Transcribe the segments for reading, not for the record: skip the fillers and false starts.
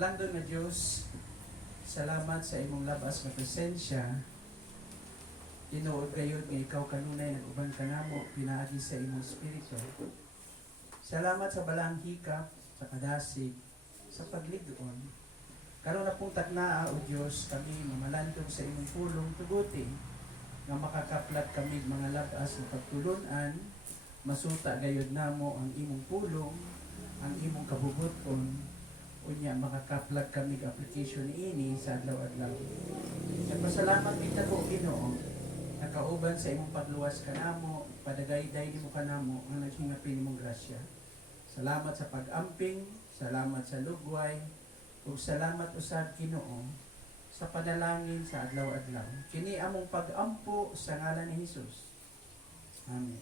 Landon nga Diyos, salamat sa imong labas nga presensya. Tinuod gayud nga ikaw kanunay nag-uban ka namo pinaagi sa imong espiritu. Salamat sa balang hikap, sa kadasig, sa pagligdoon. Karon na pong taknaa o Diyos, kami mamalantog sa imong pulong tuguti nga makakaplat kami mga labas ng pagtulunan, masuta gayud namo ang imong pulong, ang imong kabubuton, unya makakaplat kami application niini sa adlaw-adlaw. Nagpasalamat kita ko Ginoo, nakauban sa imong pagluwas kanamo, padagayday nimo kanamo ang naghingapin nimong grasya. Salamat sa pag-amping, salamat sa lugway, ug salamat usab Ginoo sa panalangin sa adlaw-adlaw. Kini among pag-ampo sa ngalan ni Hesus. Amen.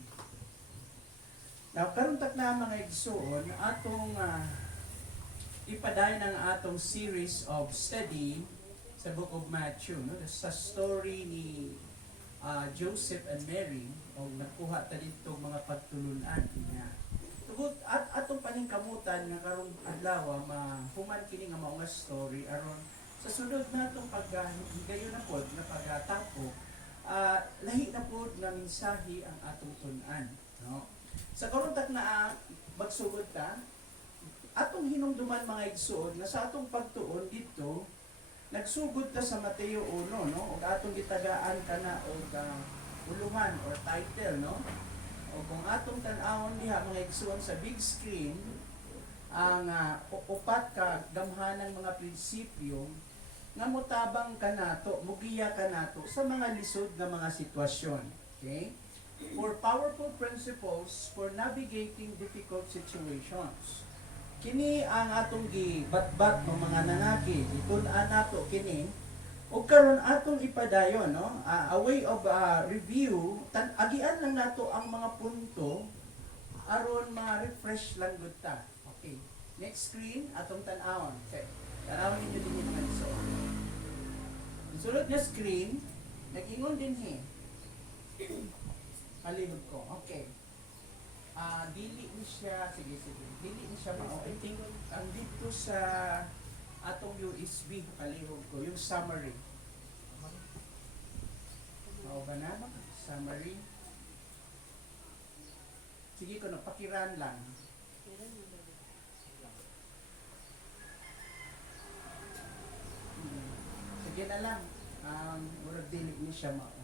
Now, karon na mga igsoon, atong ipadayon ang atong series of study sa Book of Matthew, no? Sa story ni Joseph and Mary, o nakuha ta dito mga pagtulunan niya. Tugod at atong paningkamutan nga karong adlaw mahuman kini nga mao nga story aron sa sunod natong paghigayon na pod na pagtapok, lahi na pod nga mensahe ang atong tun-an, no? Sa karon na magsugod ta atong hinumduman mga igsoon nga sa atong pagtuon dito nagsugod ta sa Mateo 1, no? Ug atong gitagaan kana og ulungan or title, no? O kung atong tan-awon diha mga igsoon sa big screen ang upat ka gamhanang mga prinsipyo nga motabang kanato, mugiya kanato sa mga lisod nga mga sitwasyon. Okay? 4 powerful principles for navigating difficult situations. Kini ang atong gibatbat ng mga nangaki, itun-an nato kini ug karon atong ipadayon, no? A way of review, agian lang nato ang mga punto aron ma-refresh lang gud ta. Okay. Next screen atong tan-awon. Okay. Tan-awon ninyo din mga iso. Sulod na screen, nag-ingon din palihod ko. Okay. Dili ni siya, sige. Dili ni siya mao. I think ang dito sa atong USB palihog ko, yung summary. Mao ba na? Summary. Sige ko na, pakiran lang. Sige na lang. Murag dili ni siya mao.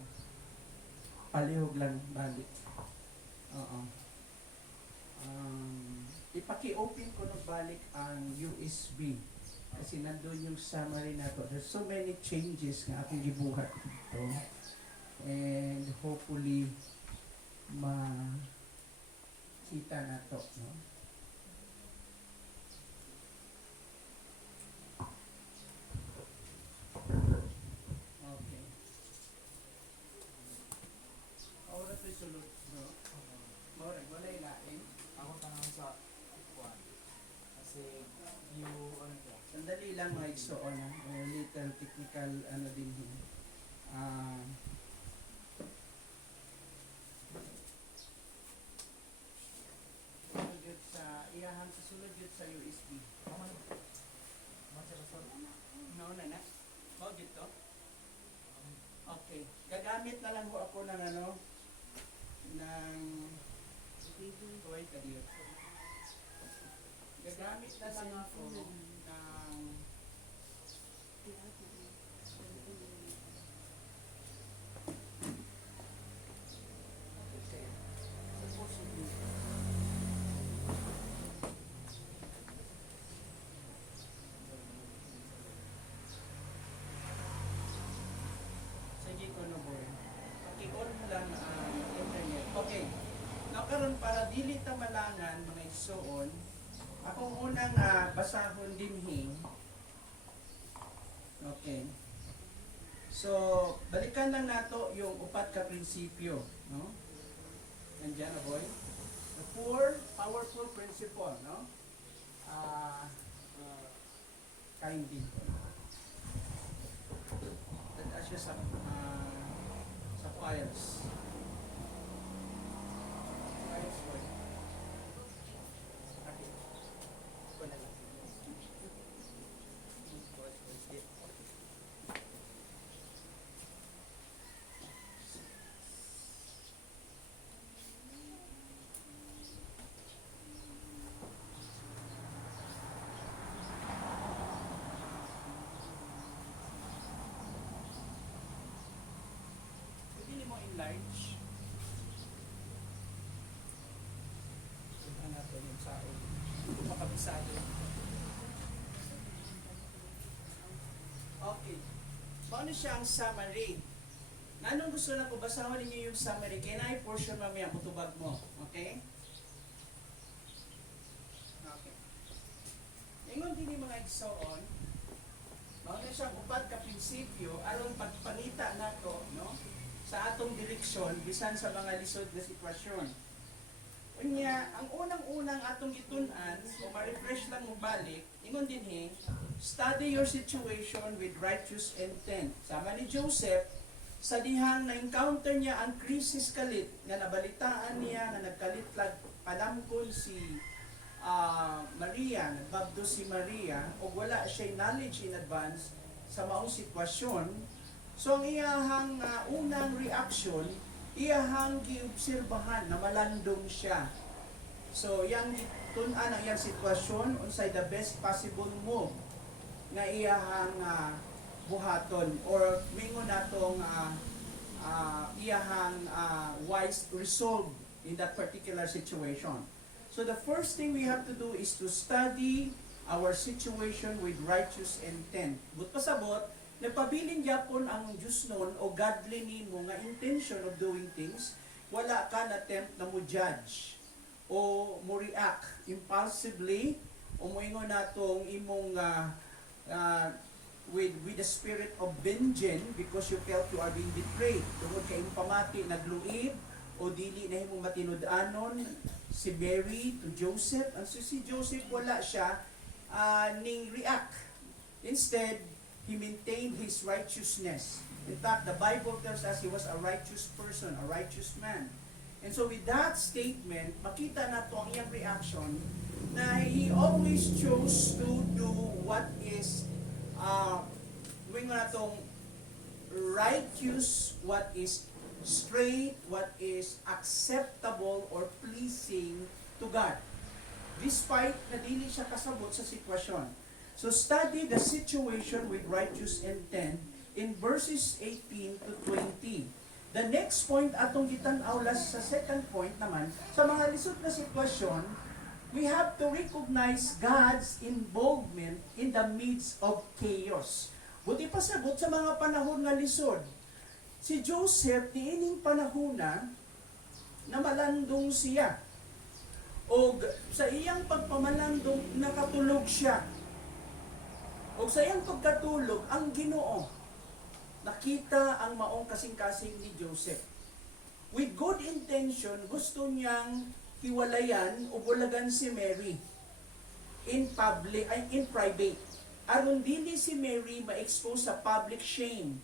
Palihog lang balik. Oo. Ipaki-open ko na balik ang USB kasi nandun yung summary na to. There's so many changes nga akong gibuhat dito and hopefully makita na to, no? Okay. Oras ito sulod, no? Wala ilain. Ako tanong sa kuwan. Kasi yung ano ko. Sandali lang mga igsoon, little technical ano din yun. Sulod sa iyahan sa sulod yun sa USB. No, na. Mau dito. Okay. Gagamit na lang ho ako ng ano ng wait ka dito. Gagamit na lang ako ng sige ko no boy. Paki-on mo lang ang internet. Okay. Karon para dili ta malangan mga igsoon, akong unang basahon dinhi. Okay. So, balikan lang nato yung upat ka prinsipyo, no? Nandiyan na boy. The 4 powerful principle, no? Kindly. Tanda siya sa files. kabisado. Okay. Paano siya ang summary? Anong gusto na ko? Basahan ninyo yung summary. Kaya na i-portion mamaya, mutubag mo. Okay? Okay. Ingon din yung mga igsoon, mauna siyang upat ka prinsipyo aron pagpangita nato, no, sa atong direksyon bisan sa mga lisod na sitwasyon. Unya, ang unang-unang atong gitun-an o ma-refresh lang mo balik, ingon din study your situation with righteous intent. Sama ni Joseph, sa dihang na-encounter niya ang krisis kalit, nga nabalitaan niya na nagkalitlag panamkon si Maria, nagbabdo si Maria, o wala siya knowledge in advance sa maong sitwasyon. So ang iyahang unang reaction, iyahang giobserbahan na malandong siya. So yang tun-an ang iyang sitwasyon, unsay the best possible move nga iyahang buhaton or mingon natong iyahang wise resolve in that particular situation. So the first thing we have to do is to study our situation with righteous intent. But pasabot, nagpabiling gyapon ang Diyos noon o godly nimo nga intention of doing things, wala ka na attempt na mo judge o mo react impulsively o moingon natong imong with the spirit of vengeance because you felt you are being betrayed. Tungod kay imong pamati nagluib o dili na himong matinud-anon si Mary to Joseph. And so si Joseph wala siya ning react. Instead, he maintained his righteousness. In fact, the Bible tells us he was a righteous person, a righteous man. And so with that statement, makita na to ang iyang reaction na he always chose to do what is righteous, what is straight, what is acceptable or pleasing to God. Despite na dili siya kasabot sa sitwasyon. So study the situation with righteous intent in verses 18 to 20. The next point atong gitan-aw sa second point naman, sa mga lisod na sitwasyon, we have to recognize God's involvement in the midst of chaos. Buti pasabot sa mga panahon nga lisod. Si Joseph, niining panahon na malandong siya. O sa iyang pagpamalandong, nakatulog siya. O sa iyang pagkatulog, ang Ginoo, nakita ang maong kasing-kasing ni Joseph. With good intention, gusto niyang hiwalayan o bulagan si Mary in public, in private. Aron dili si Mary ma-expose sa public shame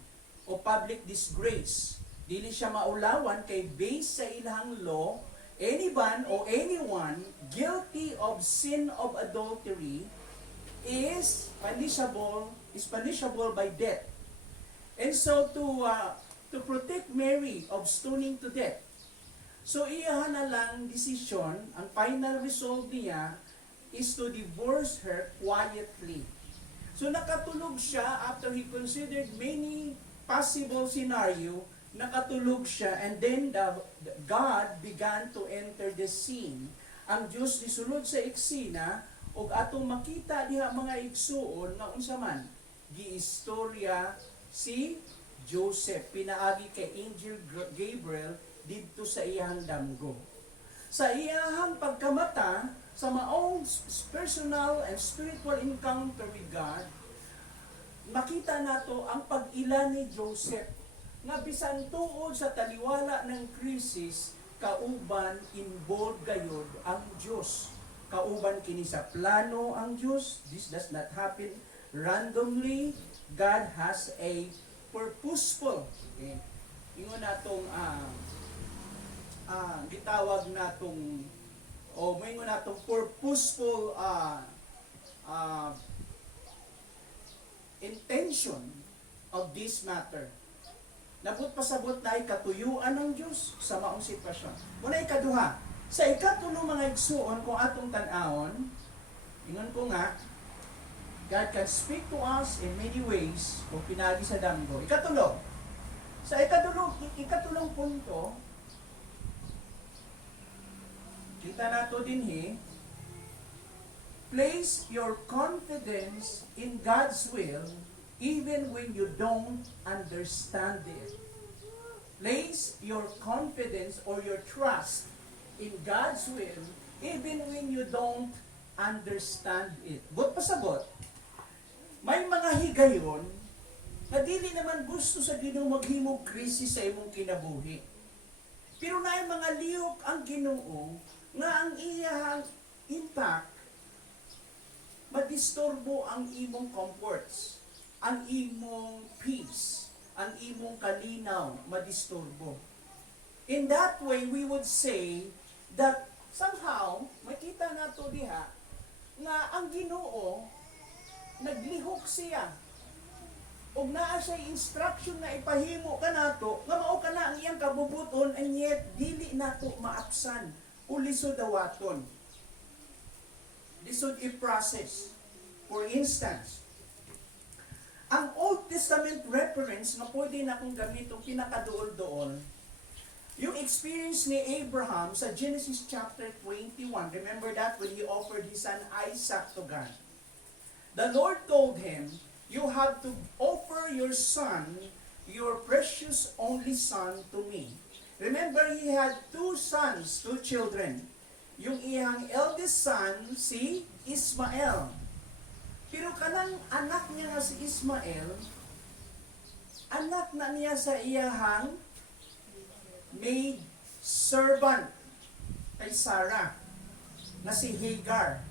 o public disgrace. Dili siya maulawan kay based sa ilang law, anyone guilty of sin of adultery is punishable by death. And so to protect Mary of stoning to death, so iyahan na lang decision, ang final resolve niya is to divorce her quietly. So nakatulog siya after he considered many possible scenario, nakatulog siya, and then God began to enter the scene. Ang Diyos nisulod sa eksena, ug atong makita diha mga igsuon nga unsa man giistorya si Joseph pinaagi kay Angel Gabriel didto sa iyang damgo. Sa iyang pagkamata sa maong personal and spiritual encounter with God, makita nato ang pag-ila ni Joseph nga bisan tuod sa taliwala ng krisis, kauban involved gayud ang Dios. Kauban kini sa plano ang Dios. This does not happen randomly. God has a purposeful. Okay. Ingon natong gitawag natong o moingon natong purposeful intention of this matter. Nabot pasabot na ikatuyuan ng Diyos sa maong sitwasyon. Muna ikaduha, sa ikatulo mga igsuon kung atong tan-awon, ingon ko nga, God can speak to us in many ways kung pinagi sa damgo. Ikatulo, sa ikatulong punto, kita nato din Place your confidence in God's will even when you don't understand it. Place your confidence or your trust in God's will even when you don't understand it. But pasabot, may mga higayon na dili naman gusto sa Ginoo maghimog krisis sa imong kinabuhi. Pero naay mga lihok ang Ginoo nga ang iyang impact madisturbo ang imong comforts, ang imong peace, ang imong kalinaw madisturbo. In that way, we would say that somehow, makita nato diha, nga ang Ginoo, naglihok siya. O naa siya instruction na ipahimo ka nato, nga mao ka na ang iyang kabubuton, and yet, dili nato maapsan, o lisod dawaton. Lisod i-process. For instance, ang Old Testament reference na pwede na kong gamitong pinakaduol-dool, yung experience ni Abraham sa Genesis chapter 21, remember that when he offered his son Isaac to God. The Lord told him, you have to offer your son, your precious only son to me. Remember, he had two sons, two children. Yung iyang eldest son, si Ismael. Pero kanang anak niya nga si Ismael, anak na niya sa iyahang maid servant kay Sarah, na si Hagar.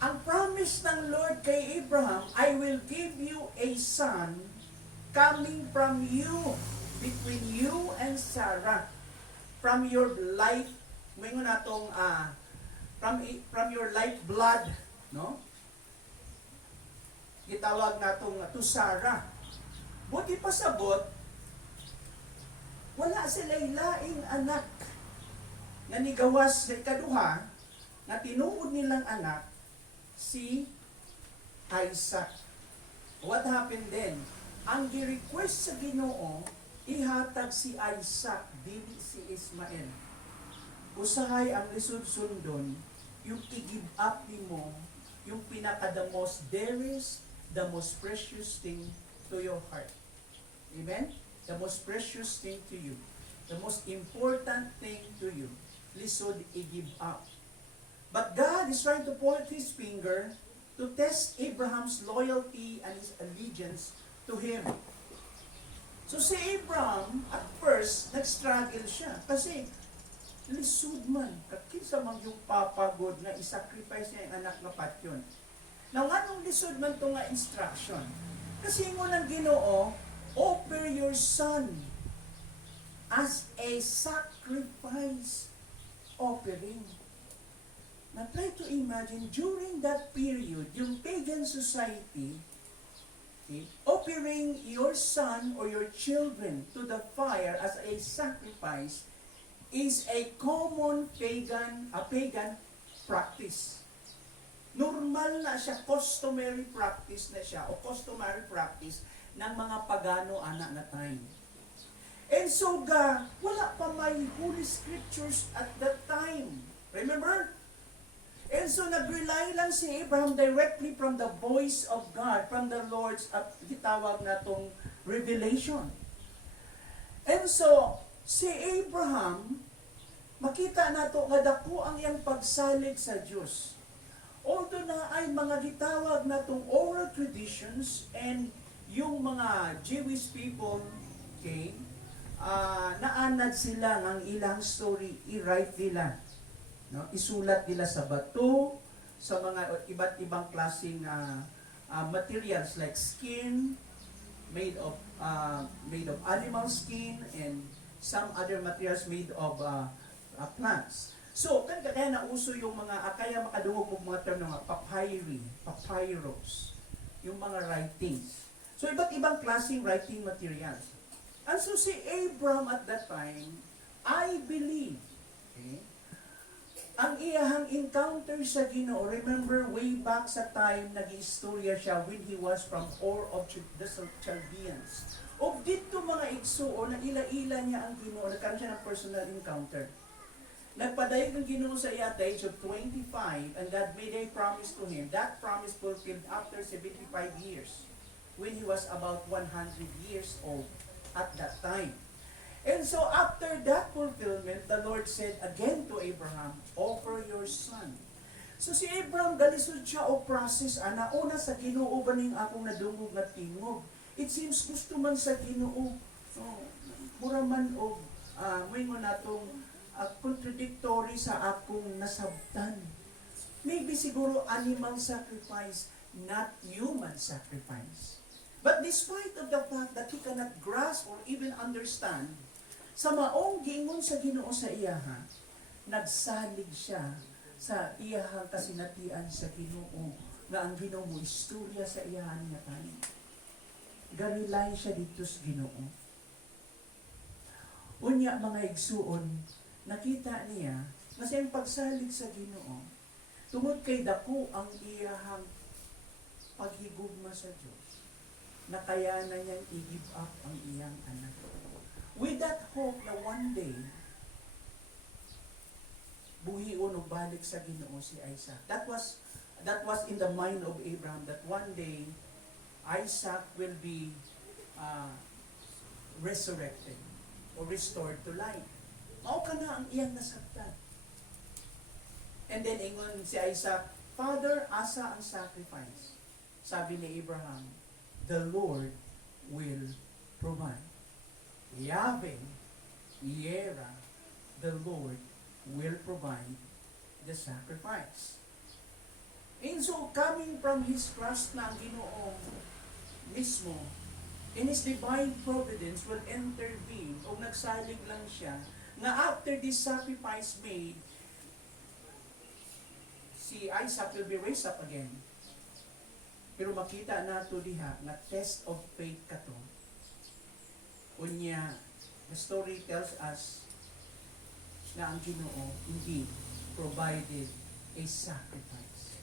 Ang promise ng Lord kay Abraham, I will give you a son coming from you, between you and Sarah, from your life, mingon natong from your lifeblood, no? Gitawag natong to Sarah. Buti pasabot, wala sila laing anak nga nigawas sa ikaduha na tinuod nilang anak si Isaac. What happened then? Ang gi-request sa Ginoo, ihatag si Isaac, dili si Ismael. Usahay ang lisod sundon, yung i-give up nimo, yung the most dearest, the most precious thing to your heart. Amen? The most precious thing to you. The most important thing to you. Lisod i-give up. But God is trying to point His finger to test Abraham's loyalty and his allegiance to Him. So si Abraham, at first, nag-struggle siya. Kasi, lisod man. Kinsa man yung papagod na isacrifice niya yung anak na patyon. Now, anong lisod man to nga instruction? Kasi mo ng Ginoo, offer your son as a sacrifice offering. Now, try to imagine, during that period, yung pagan society, okay, offering your son or your children to the fire as a sacrifice is a common pagan practice. Normal na siya, customary practice na siya, o customary practice ng mga pagano ana na time. And so, wala pa may Holy Scriptures at that time. Remember? And so, nag-rely lang si Abraham directly from the voice of God, from the Lord's, gitawag na tong revelation. And so, si Abraham, makita nato nga dako ang iyang pagsalig sa Dios. Although na ay mga gitawag natong oral traditions and yung mga Jewish people, okay, naanad sila ng ilang story, i-write nila. No? Isulat nila sa bato, sa mga iba't ibang klaseng materials like skin, made of animal skin, and some other materials made of plants. So, kaya nauso yung mga, kaya makadungog mo mga term ng papyrus, yung mga writings. So, iba't ibang klaseng writing materials. And so, si Abraham at that time, I believe, okay, ang iyahang encounter sa Ginoo, remember way back sa time, nag-istorya siya when he was from Ur of the Chaldeans. O dito mga igsuo, na ila-ila niya ang Ginoo, nagkaroon siya ng personal encounter. Nagpadayag ng Ginoo sa iya at the age of 25, and God made a promise to him. That promise fulfilled after 75 years, when he was about 100 years old at that time. And so after that fulfillment, the Lord said again to Abraham, offer your son. So si Abraham, galisod siya o process, nauna sa Ginoo ba ning akong nadungog nga tingog. It seems gusto man sa Ginoo. Mura man o may mo natong contradictory sa akong nasabtan. Maybe siguro animal sacrifice, not human sacrifice. But despite of the fact that he cannot grasp or even understand, sa maong giingon sa Ginoo sa iyaha, nagsalig siya sa iyahang kasinatian sa Ginoo, nga ang Ginoo mo istorya sa iyahan niya tayo. Garilay siya dito sa Ginoo. Unya mga igsuon, nakita niya na siyang pagsalig sa Ginoo, tungod kay dako ang iyahang paghigugma sa Diyos, na kaya na niyang i-give up ang iyang anak. With that hope na one day, buhion o balik sa Ginoo si Isaac. That was in the mind of Abraham, that one day, Isaac will be resurrected or restored to life. Mao ka na ang iyang nasabtan. And then ingon si Isaac, Father, asa ang sacrifice? Sabi ni Abraham, the Lord will provide. Yahweh, Yera, the Lord will provide the sacrifice. And so, coming from His trust na ang Ginoo mismo, in His divine providence will intervene o nagsalig lang siya nga after this sacrifice made, si Isaac will be raised up again. Pero makita nato diha na test of faith kato. Unya, the story tells us na ang Ginoo indeed provided a sacrifice.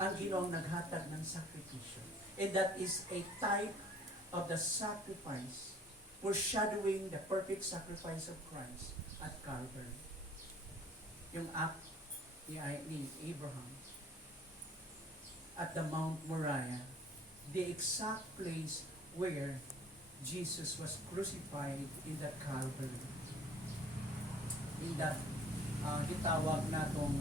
Ang Ginoo naghatag ng sakripisyo. And that is a type of the sacrifice foreshadowing the perfect sacrifice of Christ at Calvary. Yung act ni Abraham at the Mount Moriah, the exact place where Jesus was crucified in that Calvary. In that gitawag natong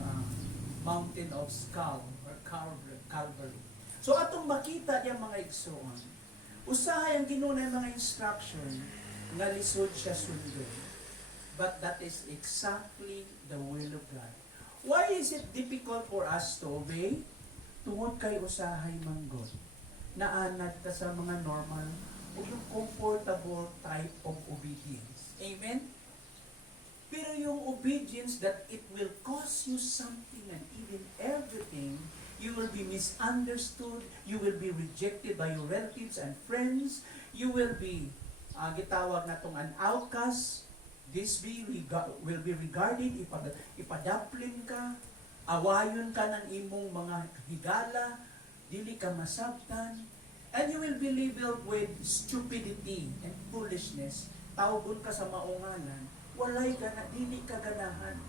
mountain of skull or Calvary. So atong makita niya mga igsoon, usahay ang Ginoo na mga instruction nga lisod siya sundon. But that is exactly the will of God. Why is it difficult for us to obey? Tungod kay usahay manggod. Naanad ka sa mga normal o yung comfortable type of obedience. Amen? Pero yung obedience that it will cost you something and even everything, you will be misunderstood, you will be rejected by your relatives and friends, you will be, gitawag na itong an outcast, this will be regarded, ipadaplin ka, awayon ka ng imong mga higala, dili ka masabtan, and you will be labeled with stupidity and foolishness, tawgon ka sa maunganan, walay dili ka ganahan,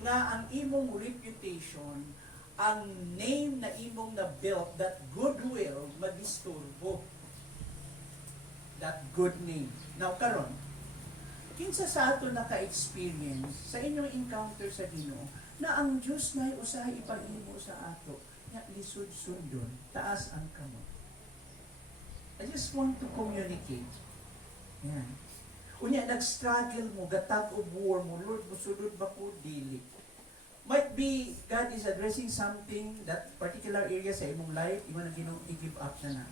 nga ang imong reputation, ang name na imong na-built, that goodwill, magisturbo. That good name. Now, karon, kinsa sa ato naka-experience sa inyong encounter sa Ginoo na ang Diyos na usahay ipag-imo sa ato, na lisod sundon, taas ang kamot. I just want to communicate. Yan. Unya, nag-struggle mo, gatag o war mo, Lord, musulod ba ko, dili. Might be God is addressing something, that particular area sa imong life, imo nang Ginoo i-give up na.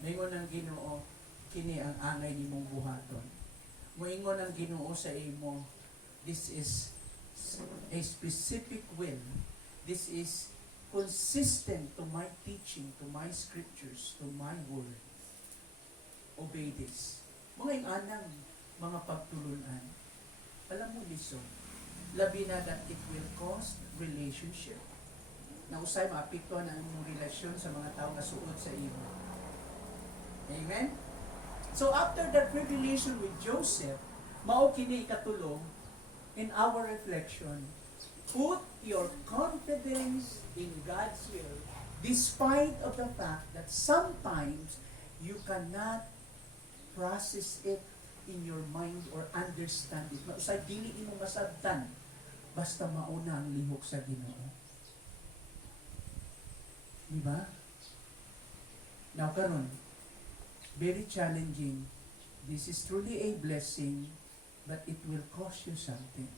Moingon ang Ginoo kini ang angay nimong buhaton. Moingon ang Ginoo sa imo, this is a specific will. This is consistent to my teaching, to my scriptures, to my word. Obey this. Mga anang mga pagtulunan. Alam mo lisod. Labi na that it will cost relationship. Na usay maapektuhan ang imong relasyon sa mga tao nga suod sa imo. Amen? So after that revelation with Joseph, mao kini ikatulong in our reflection, put your confidence in God's will despite of the fact that sometimes you cannot process it in your mind or understand it. Mausay, dili mo masabtan basta mauna ang lihok sa Ginoo. Diba? Now, karon, very challenging. This is truly a blessing, but it will cost you something.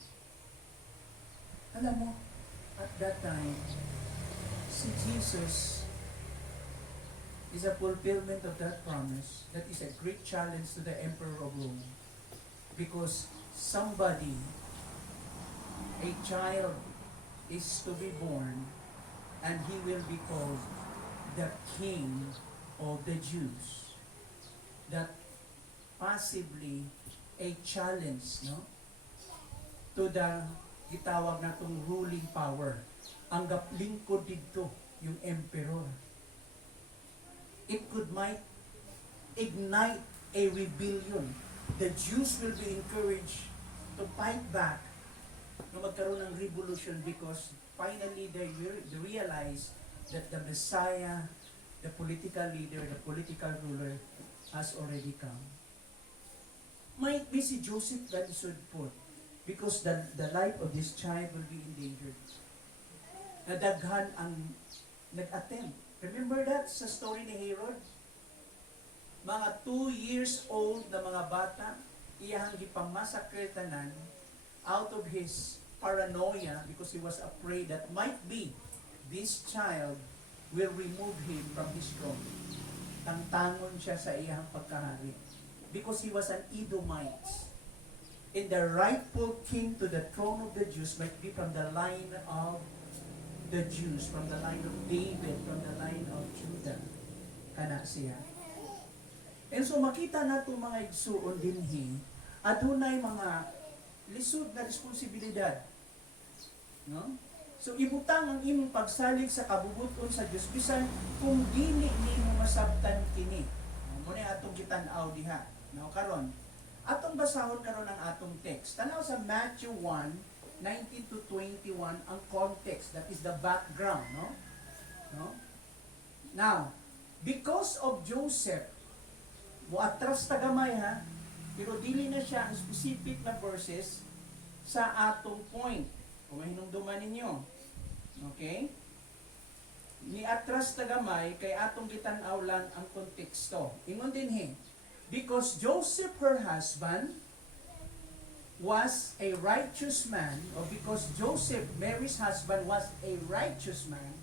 Alam mo, at that time, si Jesus is a fulfillment of that promise. That is a great challenge to the Emperor of Rome. Because somebody, a child, is to be born, and he will be called the King of the Jews. That possibly a challenge, no, to the gitawag natong ruling power. Ang gaplingkod dito yung emperor. It might ignite a rebellion. The Jews will be encouraged to fight back na magkaroon ng revolution because finally they realize that the Messiah, the political leader, the political ruler has already come. Might be si Joseph that should put because the life of this child will be endangered. Nadaghan ang nag-attempt. Remember that sa story ni Herod? Mga 2 years old na mga bata, iyahang gipamasakre tanan out of his paranoia because he was afraid that might be this child will remove him from his throne. Tangtangon siya sa iyahang pagkahari because he was an Edomite. And the rightful king to the throne of the Jews might be from the line of the Jews, from the line of David, from the line of Judah. Kana siya. And so makita nato mga igsuon dinhi, adunay mga lisod na responsibilidad. No? So ibutang ang imong pagsalig sa kabubuton sa Dios bisan kung dili nimo masabtan kini. Mo ni atong gitan-aw diha. No karon. Atong basahon karon ang atong text. Tanaw sa Matthew 1:19 to 21 ang context, that is the background, no? Now, because of Joseph, muatras tagamay ha, pero dili na siya ang specific na verses sa atong point. Kung mahinumduman ninyo. Okay? Ni atras tagamay kay atong gitan-aw lang ang konteksto. Ingon dinhi, because Joseph her husband was a righteous man, or because Joseph, Mary's husband, was a righteous man,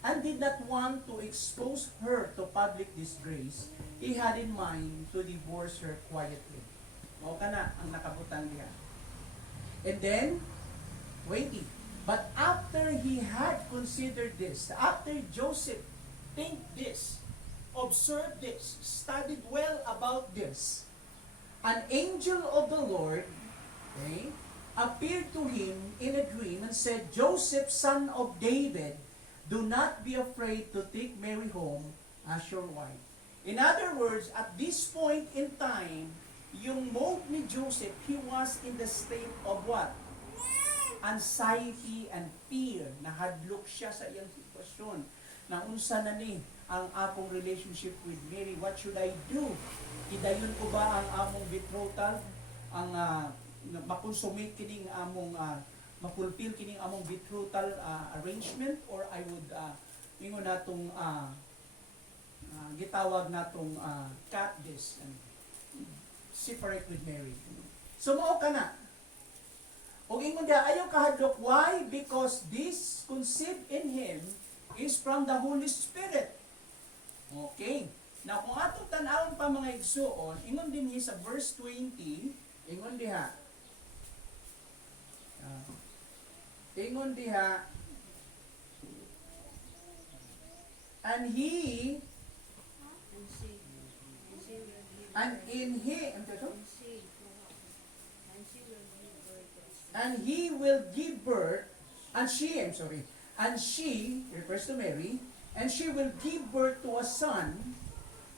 and did not want to expose her to public disgrace, he had in mind to divorce her quietly. Mao kana ang nakabutang diha. And then, waiting. But after he had considered this, after Joseph think this, observed this, studied well about this, an angel of the Lord, okay, appeared to him in a dream and said, Joseph, son of David, do not be afraid to take Mary home as your wife. In other words, at this point in time, yung mode ni Joseph, he was in the state of what? Anxiety and fear. Nahadlok siya sa iyang sitwasyon. Na unsa na ni ang akong relationship with Mary? What should I do? Idayon ko ba ang among betrothal? Ang makonsummate kining among mafulfill kining among betrothal arrangement, or I would ingon natong gitawag natong cut this and separate with Mary. So mao kana. Og ingon dia ayaw kahadlok, why? Because this conceived in him is from the Holy Spirit. Okay. Now kung atong tan-awon pa mga igsuon, ingon din sa verse 20, ingon diha. Ingon diha, and he and in he and he will give birth, and she refers to Mary, and she will give birth to a son,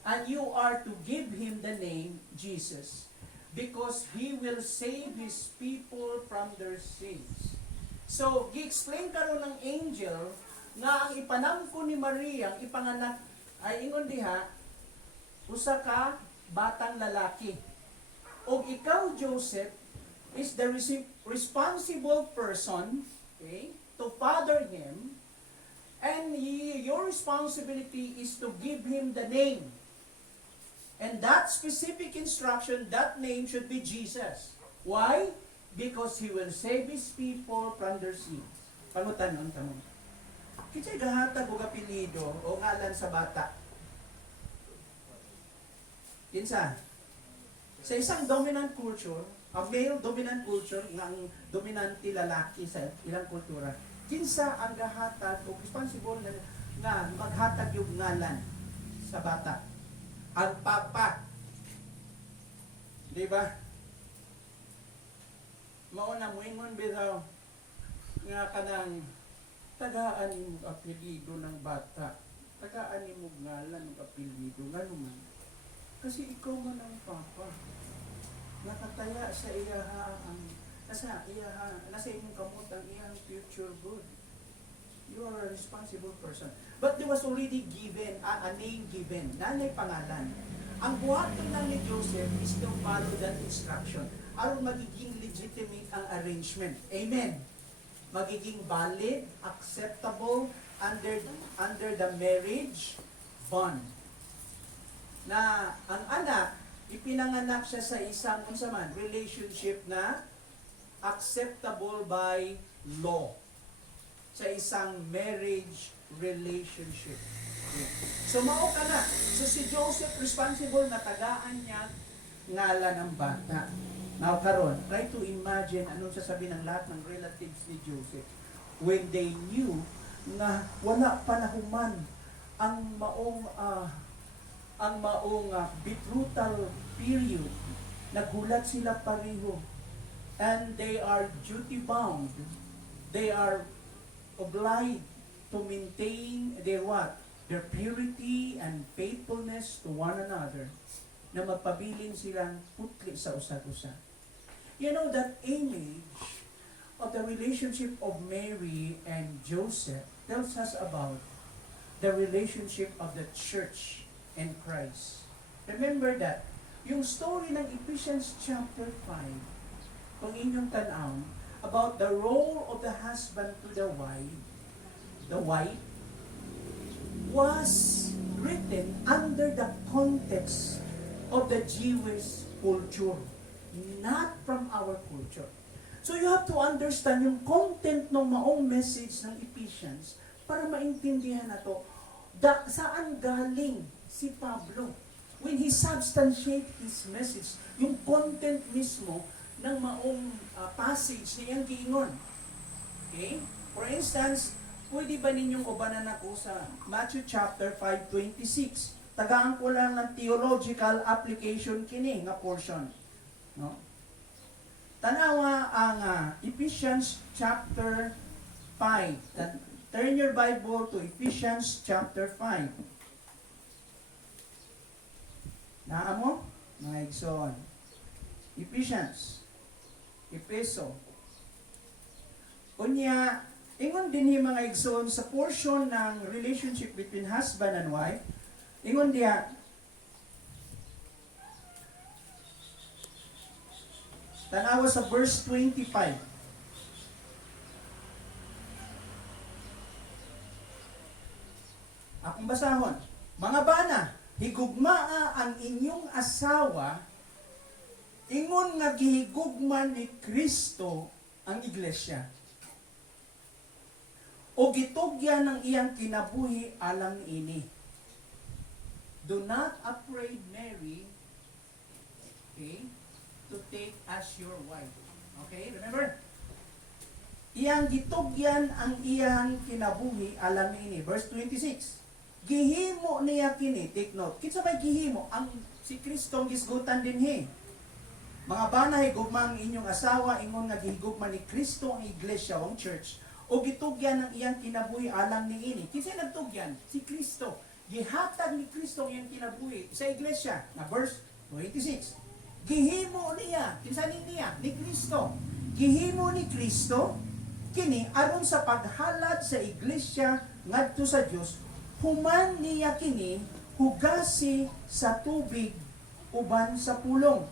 and you are to give him the name Jesus, because He will save His people from their sins. So, gi-explain karon ng angel nga ang ipanangko ni Maria, ang ipanganak, ay ingon diha, usa ka batang lalaki. O ikaw, Joseph, is the responsible person, okay, to father him, and your responsibility is to give him the name. And that specific instruction, that name should be Jesus. Why? Because He will save His people from their sins. Pangutanon kamo. Kitsa gahatag og apelyido o ngalan sa bata. Kinsa? Sa isang dominant culture, a male dominant culture, nga ang dominante lalaki sa ilang kultura, kinsa ang gahatag o responsible nga maghatag yung ngalan sa bata? Ang papa. Di ba? Mauna mo ingon bitaw nga kanang tagaan mo apelyido ng bata. Tagaan mo ngalan ng apelyido. Ngano man? Kasi ikaw man ang papa. Nakataya sa iyaha ang nasa imong kamot ang iyang future good. You are a responsible person. But there was already given, a name given, nanay pangalan. Ang buhaton lang ni Joseph is to follow that instruction. Aron magiging legitimate ang arrangement. Amen. Magiging valid, acceptable under the marriage bond. Na ang anak, ipinanganak siya sa isang unsa man relationship na acceptable by law. Sa isang marriage relationship. Okay. So mao ka na. So si Joseph responsible na tagaan niya ngalan ng bata. Now karon, try to imagine anong sasabihin ng lahat ng relatives ni Joseph when they knew na wala pa nahuman ang maong betrothal period. Nagulat sila pareho. And they are duty bound. They are obliged to maintain their what? Their purity and faithfulness to one another, na magpabilin silang putli sa usag-usa. You know, that image of the relationship of Mary and Joseph tells us about the relationship of the church and Christ. Remember that, yung story ng Ephesians chapter 5, kung inyong tanaw, about the role of the husband to the wife was written under the context of the Jewish culture, not from our culture. So you have to understand yung content ng maong message ng Ephesians para maintindihan nato saan galing si Pablo when he substantiate his message, yung content mismo ng maong passage na iyang giingon. Okay? For instance, pwede ba ninyong ubanan ako sa Matthew chapter 5:26? Tagaan ko lang ng theological application kini nga portion. No? Tanawa ang Ephesians chapter 5. Turn your Bible to Ephesians chapter 5. Naa mo? Mga igsoon. Ephesians. Epeso. Unya, ingon din hi mga igsoon sa portion ng relationship between husband and wife. Ingon diha, tanawa sa verse 25. Akong basahon. Mga bana, higugmaa ang inyong asawa, ingon nga gihigugma ni Kristo ang iglesia. O gitugyan ng iyang kinabuhi alang ini. Do not afraid Mary, okay, to take as your wife. Okay, remember? Iyang gitugyan ang iyang kinabuhi alang ini. Verse 26. Gihimo niya kini, take note. Kinsa may gihimo? Ang si Kristo ang gisgutan din he. Mga bana, higugma ang inyong asawa, ingon nga gihigugma ni Kristo ang iglesia, ang church, o gitugyan ang iyang kinabuhi alang ni ini. Kinsa nagtugyan? Si Kristo. Gihatag ni Kristo ang iyang kinabuhi sa iglesia. Na verse 26. gihimo niya, kinsanin niya, ni Kristo. Gihimo ni Kristo, kini aron sa paghalad sa iglesia ngadto sa Dios, human niya kini hugasi sa tubig uban sa pulong.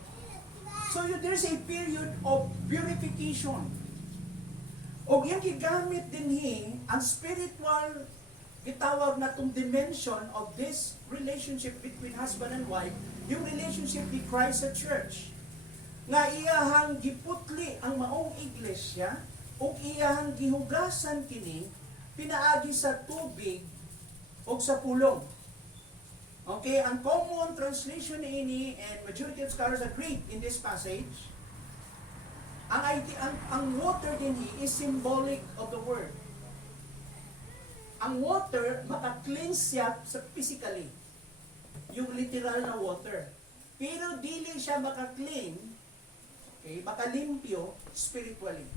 So there's a period of purification. O yung gigamit dinhi ang spiritual gitawag na tong dimension of this relationship between husband and wife, yung relationship ni Christ sa church. Nga iyahang giputli ang maong iglesia o iyahang gihugasan kini pinaagi sa tubig o sa pulong. Okay, ang common translation ini and majority of scholars agree in this passage. Ang water din is symbolic of the word. Ang water, maka-cleanse siya sa physically. Yung literal na water. Pero dili siya maka-clean, okay, maka-limpyo spiritually.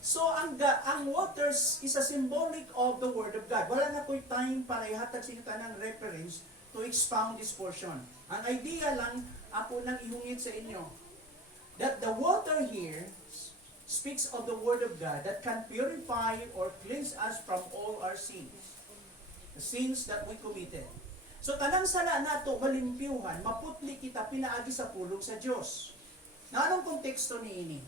So, ang waters is a symbolic of the Word of God. Wala na ko'y time para ihatag sa inyo tanang reference to expound this portion. Ang idea lang, ako nang ihungit sa inyo, that the water here speaks of the Word of God that can purify or cleanse us from all our sins. The sins that we committed. So tanang sala nato malimpyuhan, maputli kita pinaagi sa pulong sa Dios. Na anong konteksto ni ini?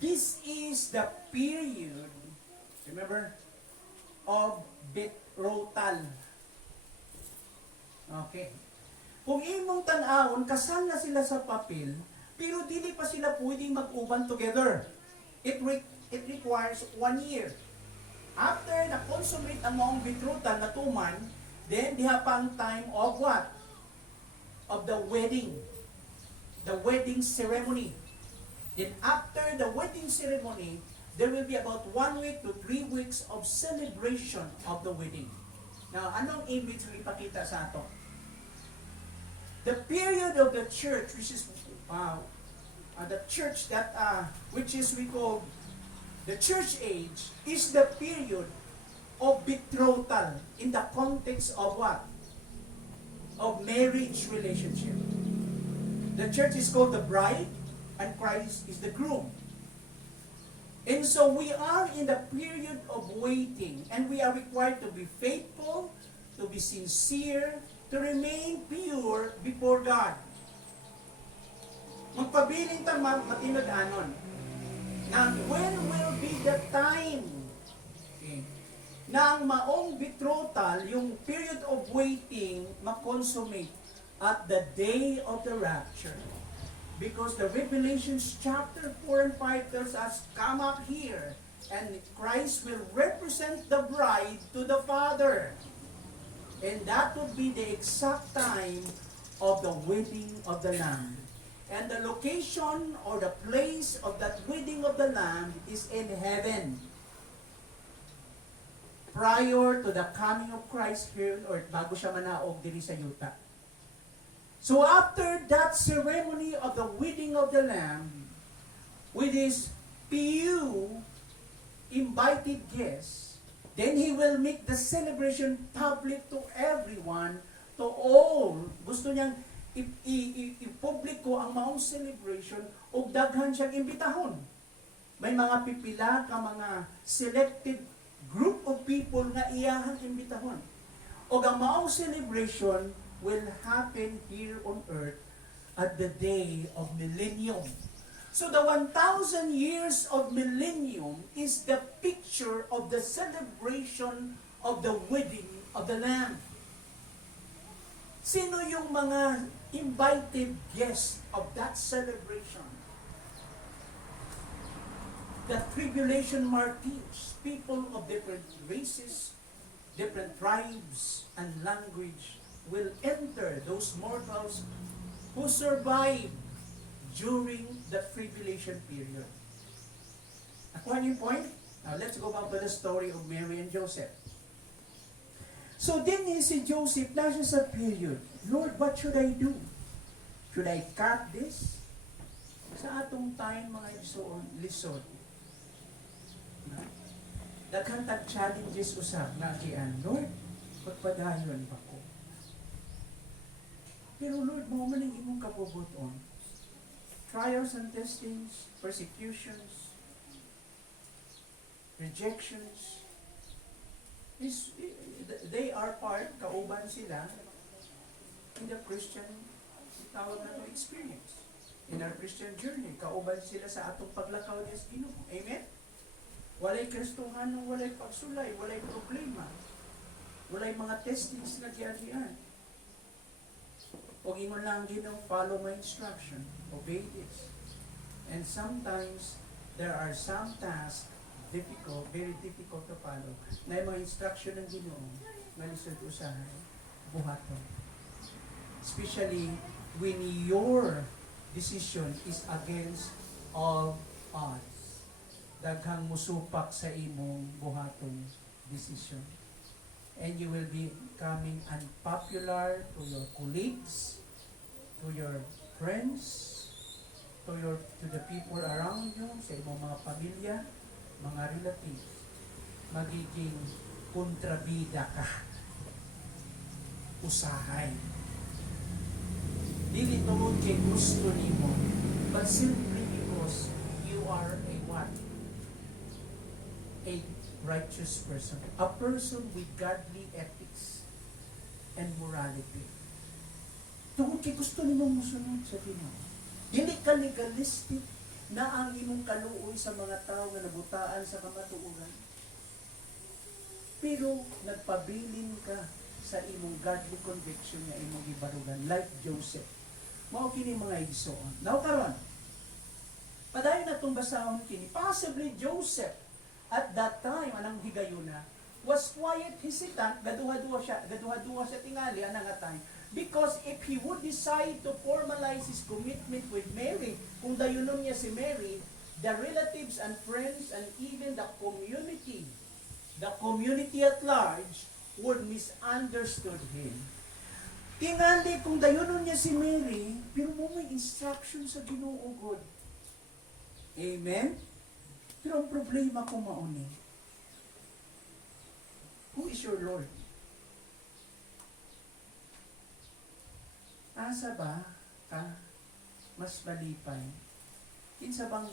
This is the period, remember, of betrothal. Okay. Kung imong tan-awon, kasal na sila sa papel, pero dili pa sila pwedeng mag-uban together. It requires 1 year. After na-consummate ang maong betrothal na tuman, then diha pa ang time of what? Of the wedding. The wedding ceremony. Then after the wedding ceremony, there will be about 1 week to 3 weeks of celebration of the wedding. Now, anong image ang ipakita sa ato? The period of the church, which is the church that which is we call the church age, is the period of betrothal in the context of what? Of marriage relationship. The church is called the bride and Christ is the groom. And so we are in the period of waiting and we are required to be faithful, to be sincere, to remain pure before God. Magpabiling ta matinod-anon na when will be the time, okay, na ang maong betrothal, yung period of waiting, makonsummate at the day of the rapture. Because the Revelations chapter 4 and 5 tells us, come up here, and Christ will represent the bride to the Father. And that would be the exact time of the wedding of the Lamb. And the location or the place of that wedding of the Lamb is in heaven. Prior to the coming of Christ here on earth, bago siya manaog diri sa yuta. So after that ceremony of the wedding of the Lamb, with his few invited guests, then he will make the celebration public to everyone, to all. Gusto niyang i-publiko ang maong celebration o daghan siyang imbitahon. May mga pipila ka mga selected group of people nga iyahang imbitahon. O ang maong celebration will happen here on earth at the day of millennium. So the 1,000 years of millennium is the picture of the celebration of the wedding of the Lamb. Sino yung mga invited guests of that celebration? The tribulation martyrs, people of different races, different tribes, and language will enter, those mortals who survive during the tribulation period. Nakuha niyo yung point? Now let's go back to the story of Mary and Joseph. So din si Joseph, nasa sa period, Lord, what should I do? Should I cut this? Sa atong time, mga lisod, daghan tag challenges usab na kian, Lord, pagpadayon pa ko. Pero Lord, mo man ang imong kabubuton. trials and testings, persecutions, rejections, they are part, kauban sila, in the Christian tawag na to experience. In our Christian journey, kauban sila sa atong paglakaw ni Ginoo. Amen? Walay Kristohan, walay pagsulay, walay problema. Walay mga testings na giyan. O ingon lang Ginoo, follow my instruction. Obey this. And sometimes, there are some tasks difficult, very difficult to follow. Na yung mga instruction ng Ginoo, malisod usahay, buhaton. Especially when your decision is against all odds. Daghang musupak sa imong buhatong decision. And you will be becoming unpopular to your colleagues, to your friends, to the people around you, sa imong mga pamilya, mga relatives. Magiging kontrabida ka. Usahay. Dili tungod kay gusto nimo, but simply because you are a what? A righteous person. A person with godly ethics and morality. Tungod kay gusto nimo musunod sa Ginoo. Dili ka legalistic na ang imong kaluoy sa mga tao nga nabutaan sa kamatuoran. Pero nagpabilin ka sa imong godly conviction nga imong gibarugan, like Joseph. Mao kini mga igsoon. Now karon, padayon natong basahon kini. Possibly Joseph at that time anang higayuna was quiet, hesitant, gaduha-duha siya tingali anang time. Because if he would decide to formalize his commitment with Mary, kung dayunon niya si Mary, the relatives and friends and even the community at large would misunderstood him. Tingali kung dayunon niya si Mary, pero mo may instruction sa Ginoo God. Amen? Pero ang problema ko mauni. Who is your Lord? Asa ba ka mas malipay? Kinsa bang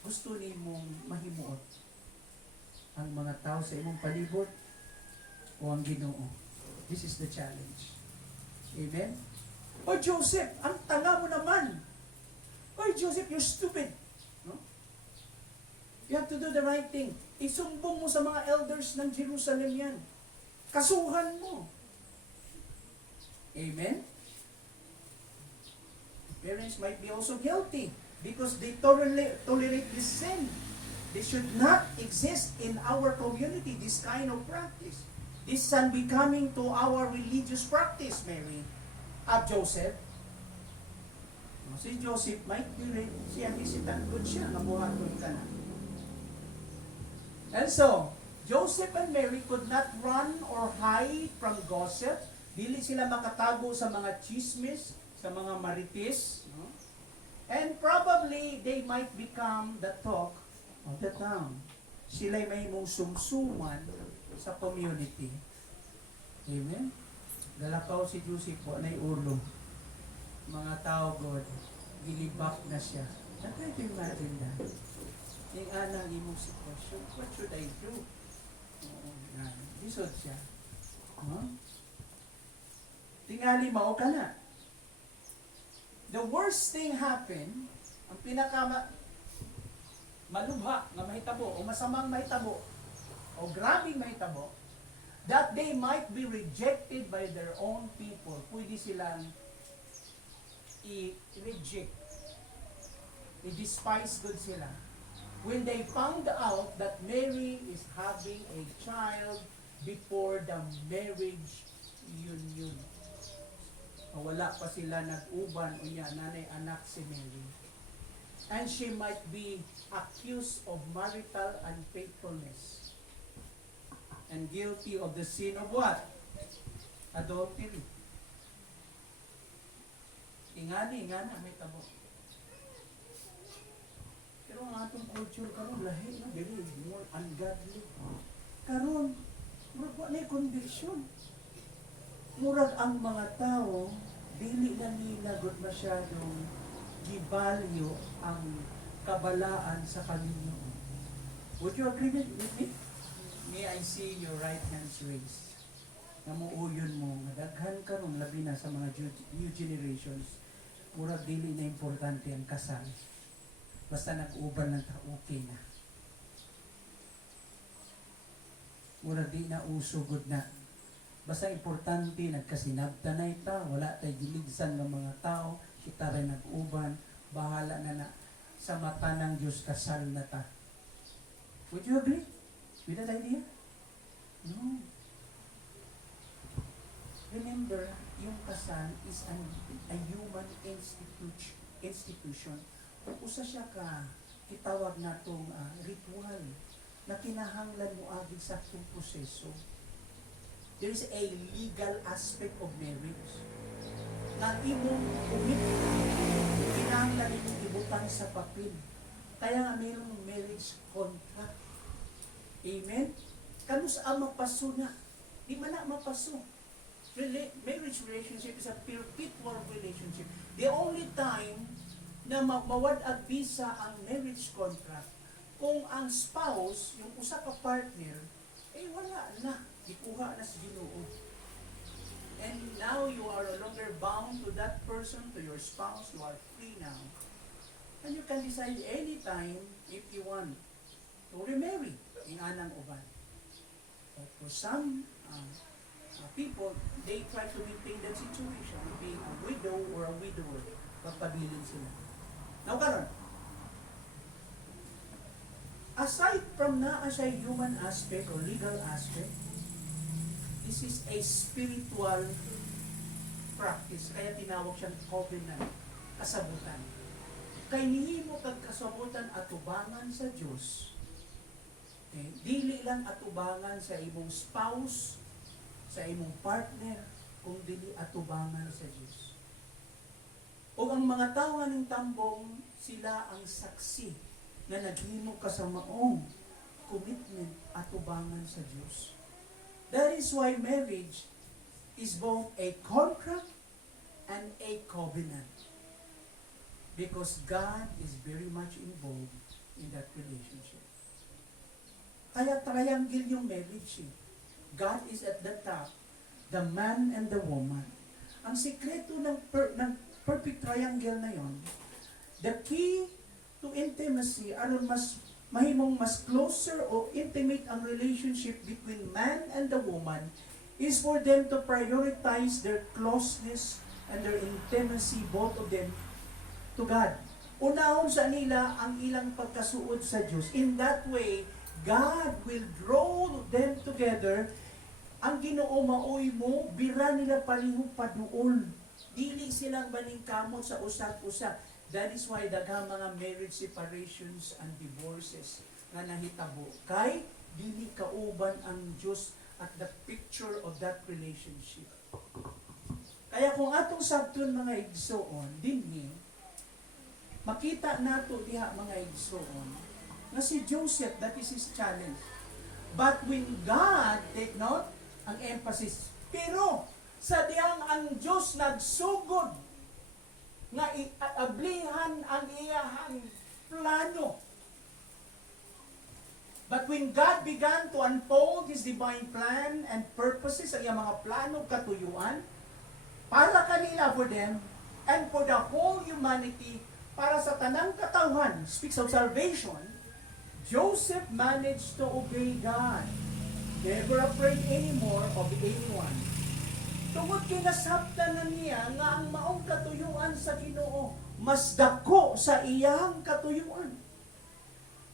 gusto nimong mahimuot? Ang mga tao sa imong palibot o ang Ginoo? This is the challenge. Amen? O Joseph, ang tanga mo naman. O Joseph, you're stupid. No? You have to do the right thing. Isumbong mo sa mga elders ng Jerusalem yan. Kasuhan mo. Amen? Parents might be also guilty because they tolerate this sin. This should not exist in our community, this kind of practice. This is unbecoming to our religious practice, Mary. Joseph. Si Joseph might be siya hesitant good siya, nabuhaton ka na. And so, Joseph and Mary could not run or hide from gossip. Dili sila makatago sa mga chismis, sa mga marites. No? And probably, they might become the talk of the town. Sila'y may mong sumsuman sa community. Amen? Galakaw si Joseph po na ulo. Mga tao, God, gilibak na siya. Now, try to imagine that. Yung anang imong sitwasyon, what should I do? Isod siya. Huh? Tingali mao ka na. The worst thing happened, ang malubha na mahitabo, o masamang mahitabo, o grabing mahitabo, that they might be rejected by their own people. Pwede silang i-reject. I-despise good sila. When they found out that Mary is having a child before the marriage union. Wala pa sila nag-uban o niya, nanay anak si Mary. And she might be accused of marital unfaithfulness and guilty of the sin of what? Adultery. Ingani may tabo. Pero ang atong culture karon lahi na very more ungodly. Karon murag wa na conviction. Murag ang mga tao dili na nila gud masyadong gibalyo ang kabalaan sa Panginoon. Would you agree with me? May I see your right hands raised. Namuuyon mo, nadaghan karon labi na sa mga new generations. Murag dili na importante ang kasal. Basta nag-uban lang ta, okay na. Murag di na usugod na. Basta importante, nagkasinabtanay ta, wala tayo giligsan ng mga tao, kita rin nag-uban, bahala na sa mata ng Diyos kasal na ta. Would you agree with that idea? No. Remember, yung kasal is a human institution. Usa siya ka, kitawag na itong ritual na kinahanglan mo agad sa itong proseso. There is a legal aspect of marriage na imong kinahanglan imong ibutan sa papel. Kaya nga mayroong marriage contract. Amen? Kanus ang mapaso na. Di man na mapaso. Marriage relationship is a perpetual relationship. The only time na mawad-ag bisa ang marriage contract kung ang spouse, yung usa ka partner, wala na. Ikuha na sa Ginoo. And now you are no longer bound to that person, to your spouse. You are free now. And you can decide anytime if you want to remarry in anang uban. But for some people, they try to maintain that situation, being a widow or a widower. Papabilin sila. Now, karon, aside from na as a human aspect or legal aspect, this is a spiritual practice. Kaya tinawag siyang covenant, kasabutan. Kay nihimo kag kasabutan atubangan sa Dios. Okay? Dili lang atubangan sa imong spouse, sa imong partner, kung dili atubangan sa Dios. O ang mga tao ng tambong, sila ang saksi na naghimo ka sa maong commitment atubangan sa Dios. That is why marriage is both a contract and a covenant. Because God is very much involved in that relationship. Kaya triangle yung marriage. God is at the top, the man and the woman. Ang sikreto ng perfect triangle na yon, the key to intimacy, aron mas mahimong mas closer o intimate ang relationship between man and the woman, is for them to prioritize their closeness and their intimacy, both of them, to God. Unahon sa nila ang ilang pagkasuod sa Diyos. In that way, God will draw them together. Ang Ginoo maoy mo, bira nila pareho paduol. Dili silang baningkamot sa usap-usap. That is why daghang mga marriage separations and divorces nga nahitabo. Kay dili kauban ang Diyos at the picture of that relationship. Kaya kung atong sabton mga igsoon, dinhi, makita nato diha mga igsoon, na si Joseph, that is his challenge. But when God, take note, ang emphasis, pero sa diyang ang Diyos nagsugod, nga ablihan ang iyahang plano. But when God began to unfold His divine plan and purposes, ang iyang mga plano, katuyuan, para kanila, for them, and for the whole humanity, para sa tanang katawhan, speaks of salvation, Joseph managed to obey God, never afraid anymore of anyone. Tungod kinasabtan na niya nga ang maong katuyuan sa Ginoo mas dako sa iyang katuyuan.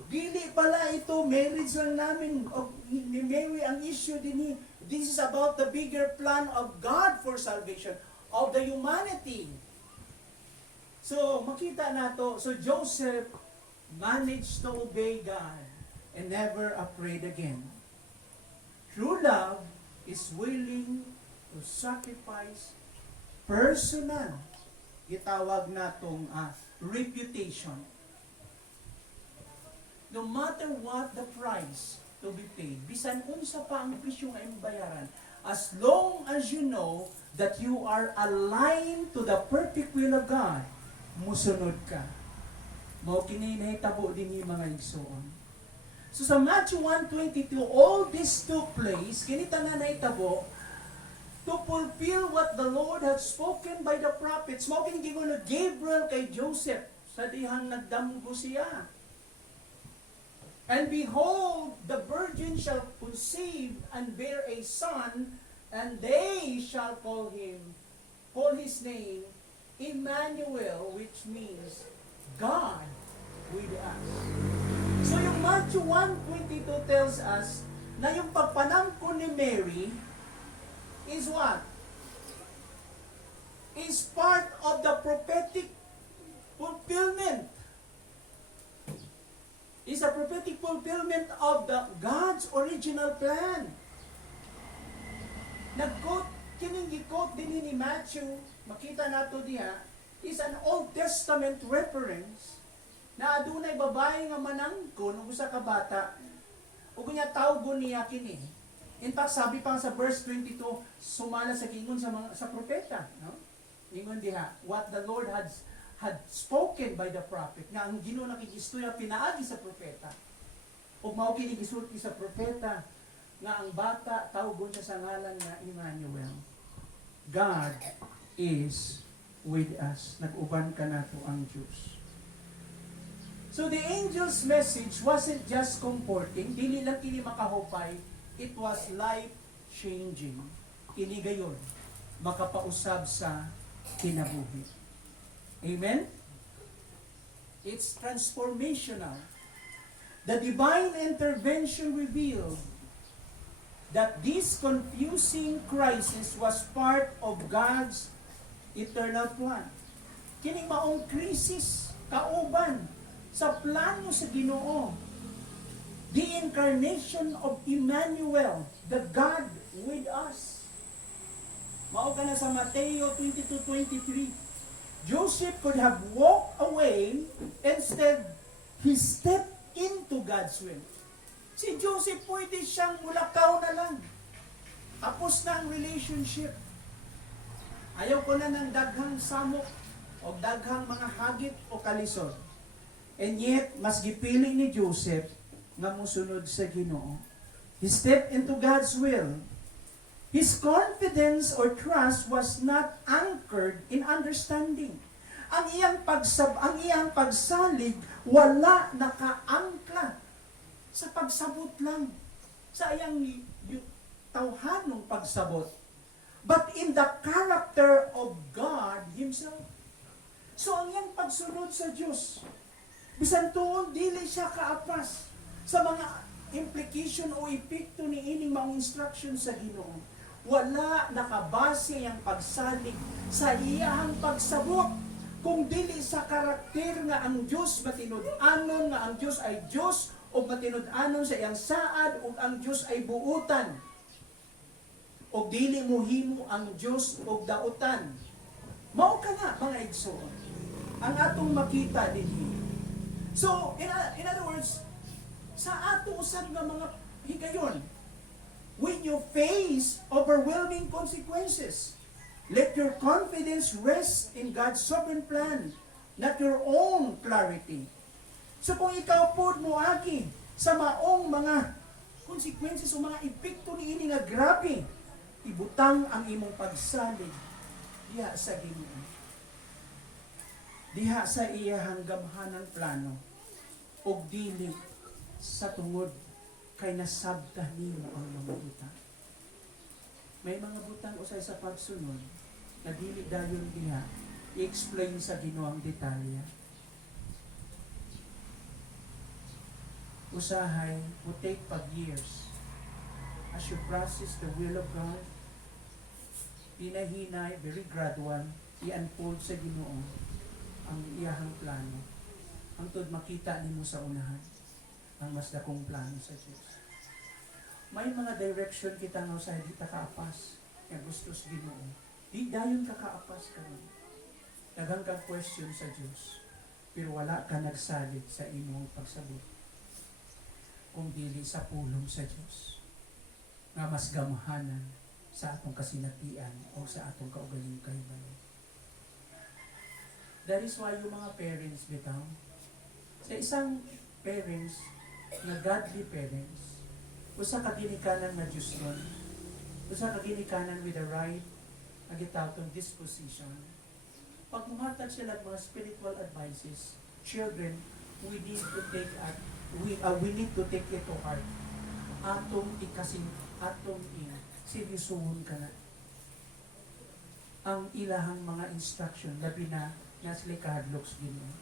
Dili pala ito marriage lang namin ni Mary ang issue din. This is about the bigger plan of God for salvation of the humanity. So makita nato, so Joseph managed to obey God and never afraid again. True love is willing to sacrifice personal, itawag natong reputation. No matter what the price to be paid, bisan unsa pa ang presyo nga imong bayaran, as long as you know that you are aligned to the perfect will of God, musunod ka. Mao kini nahitabo dinhi mga igsoon. So sa Matthew 1:22, all this took place, kini tanan nahitabo to fulfill what the Lord had spoken by the prophets. Mao kini giingon ni Gabriel kay Joseph sa dihang nagdamgo siya. And behold, the virgin shall conceive and bear a son, and they shall call his name Emmanuel, which means God with us. So yung Matthew 1:22 tells us na yung pagpanangko ni Mary is what? Is part of the prophetic fulfillment. Is a prophetic fulfillment of the God's original plan. Nag-quote, kining gi-quote din ni Matthew, makita nato diha, is an Old Testament reference na adunay babae nga manangkon ug usa ka bata ug unya tawgon niya kini. In fact, sabi pa sa verse 22, sumala sa gingon sa propeta, no? Ingon diha, what the Lord had spoken by the prophet, nga ang Ginoo nakikistoya pinaagi sa propeta. Ug mao kini gisulti sa propeta nga ang bata tawgon siya sa ngalan nga Emmanuel. God is with us. Nag-uban ka nato ang Diyos. So the angel's message wasn't just comforting, dili lang kini makahupay, it was life-changing. Kini gayon, makapausab sa kinabuhi. Amen? It's transformational. The divine intervention revealed that this confusing crisis was part of God's eternal plan. Kini maong krisis, kauban, sa plano sa Ginoo. The incarnation of Emmanuel, the God with us. Mao ka na sa Mateo 22:23. Joseph could have walked away, instead, he stepped into God's will. Si Joseph pwede siyang mulakaw na lang. Tapos na ang relationship. Ayaw ko na ng daghang samok o daghang mga hagit o kalisod. And yet, mas gipili ni Joseph nga musunod sa Ginoo. He stepped into God's will. His confidence or trust was not anchored in understanding. Ang iyang pagsalig wala nakaangkla sa pagsabot lang, sa iyang tawhanong pagsabot, but in the character of God Himself. So ang iyang pagsunod sa Diyos, bisan tuon dili siya kaapas sa mga implication o epekto ni ining mga instruction sa Ginoo. Wala nakabase ang pagsalig sa iyang pagsabot, kung dili sa karakter nga ang Diyos matinud-anon, nga ang Diyos ay Diyos, o matinud-anon sa iyang saad, o ang Diyos ay buutan, o dili mo himo ang Diyos o dautan. Mao ka na, mga igsoon, ang atong makita dinhi. So, in other words, sa ato usab nga mga higayon, when you face overwhelming consequences, let your confidence rest in God's sovereign plan, not your own clarity. So kung ikaw po mo agi sa maong mga consequences o mga epekto ni ini nga grabe, ibutang ang imong pagsalig diha sa Ginoo. Diha sa iyahang gamhanan plano ug dili sa tungod kay nasabta nimo ang mga butang. May mga butang usay sa pagsunod na dili dayon diha i-explain sa Ginoo ang detalye. Usahay will take years as you process the will of God. Hinahinay, very gradual, i-unfold sa Ginoo ang iyahang plano. Hangtod makita nimo sa unahan ang mas dakong plano sa Diyos. May mga direction kita nga sa di ta kaapas nga gusto sa Ginoo. Di dayon ka kaapas karon. Daghang kang question sa Diyos, pero wala ka nagsalig sa imong pagsabot. Kung dili sa pulong sa Diyos, nga mas gamhanan sa atong kasinatian o sa atong kaugaling kahibayon. That is why yung mga parents bitaw, sa isang parents na godly parents, usa ka ginikanan nga Diyos nun, usa ka ginikanan with the right ang gitawtong disposition. Pag muhatag sila ng mga spiritual advices, children, we need to take it to heart. Atong ikasing, atong seryosohon ka na. Ang ilahang mga instruction, labi na sila kahadloks Ginoo.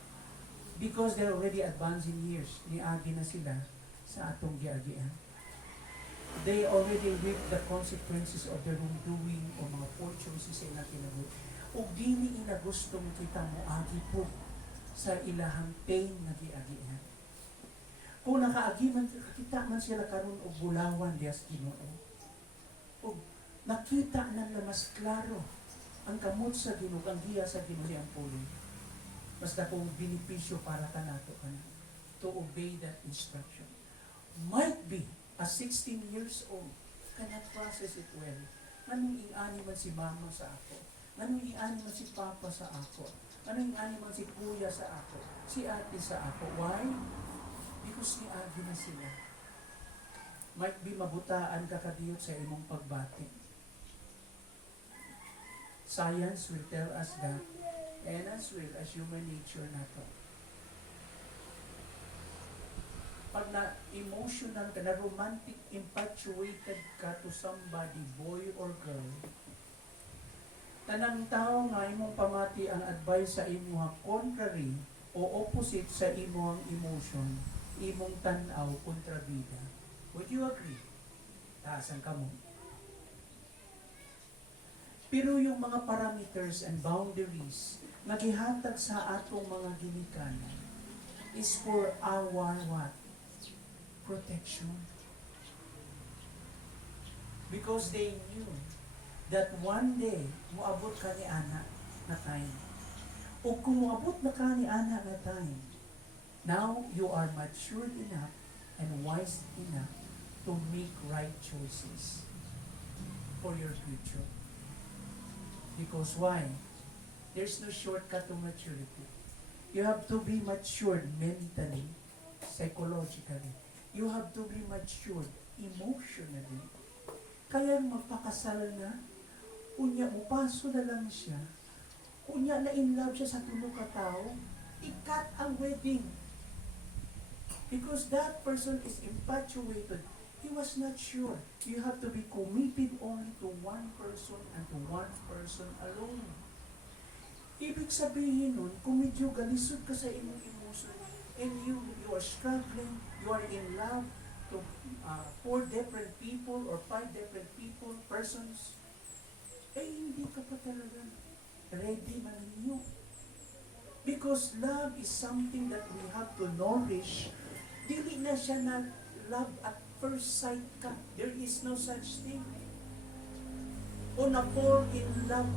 Because they're already advanced in years, niagi na sila sa atong giagian. They already reap the consequences of their wrongdoing o mga poor choices sa ilang kinabuhi. O dili ina gustong kita mo agi po sa ilahang pain na giagian. Kung nakaagi man, kita man sila karon og bulawan diyas Ginoo. O nakita na mas klaro ang kamot sa Ginoo, ang giya sa Ginoo ang pulong. Basta kung benepisyo para kanato to obey that instruction. Might be, as 16 years old, cannot process it well. Anong ingani man si mama sa ako? Anong ingani man si papa sa ako? Anong ingani man si kuya sa ako? Si ate sa ako? Why? Because niagi na sila. Might be mabutaan ka kadiyot sa imong pagbati. Science will tell us that, and as well as human nature nato. Pag na-emotional ka, na-romantic, infatuated ka to somebody, boy or girl, tanang tao nga imong pamati ang advice sa imo contrary o opposite sa imong emotion, imong tanaw kontrabida. Would you agree? Taasan ka mo. Pero yung mga parameters and boundaries na gihatag sa atong mga ginikanan is for our what? Protection. Because they knew that one day, muabot ka ni Ana na time. O kung muabot na ka ni Ana na time, now you are matured enough and wise enough to make right choices for your future. Because why? There's no shortcut to maturity. You have to be matured mentally, psychologically. You have to be matured emotionally. Kaya magpakasal na, unya upaso na lang siya, unya na in love siya sa tulo ka tao, ikat ang wedding. Because that person is infatuated. He was not sure. You have to be committed only to one person and to one person alone. Ibig sabihin nun, kung medyo galisod ka sa imong emotion, and you are struggling, you are in love to 4 different people or 5 different people, persons, hindi ka pa talaga ready man ninyo. Because love is something that we have to nourish. Dili na siya na love at first sight ka. There is no such thing. O na-fall in love,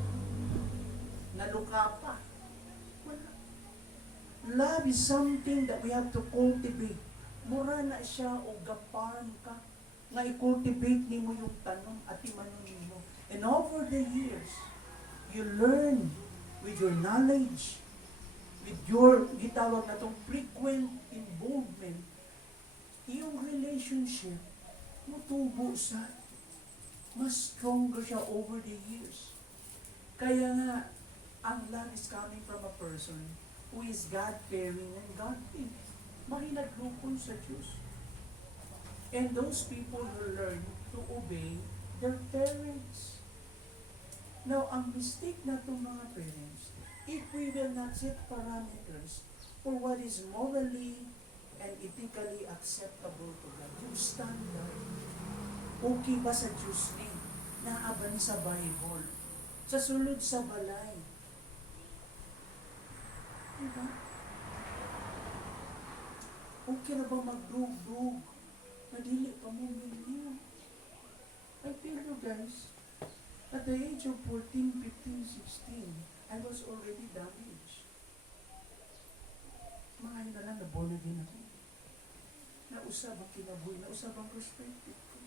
naluka pa. Wala. Love is something that we have to cultivate. Mura na siya o gaparm ka nga i-cultivate nimo yung tanong at imanon nimo. And over the years, you learn with your knowledge, with your gitawag na itong frequent involvement, yung relationship, mutubo sa mas stronger siya over the years. Kaya nga, ang love is coming from a person who is God-fearing and godly. Mahinaglukon sa Diyos. And those people will learn to obey their parents. Now, ang mistake na itong mga parents, if we will not set parameters for what is morally and ethically acceptable to God, yung standard, okay ba sa Diyos ni? Naaban sa Bible, sa sulod sa balay. Diba? Okay na ba magdug-dug? Madili pa mo ninyo. I tell you guys, at the age of 14, 15, 16, I was already damaged. Mga yun na lang, naborn again ako. Nausab ang kinabuhi, nausab ang perspective ko.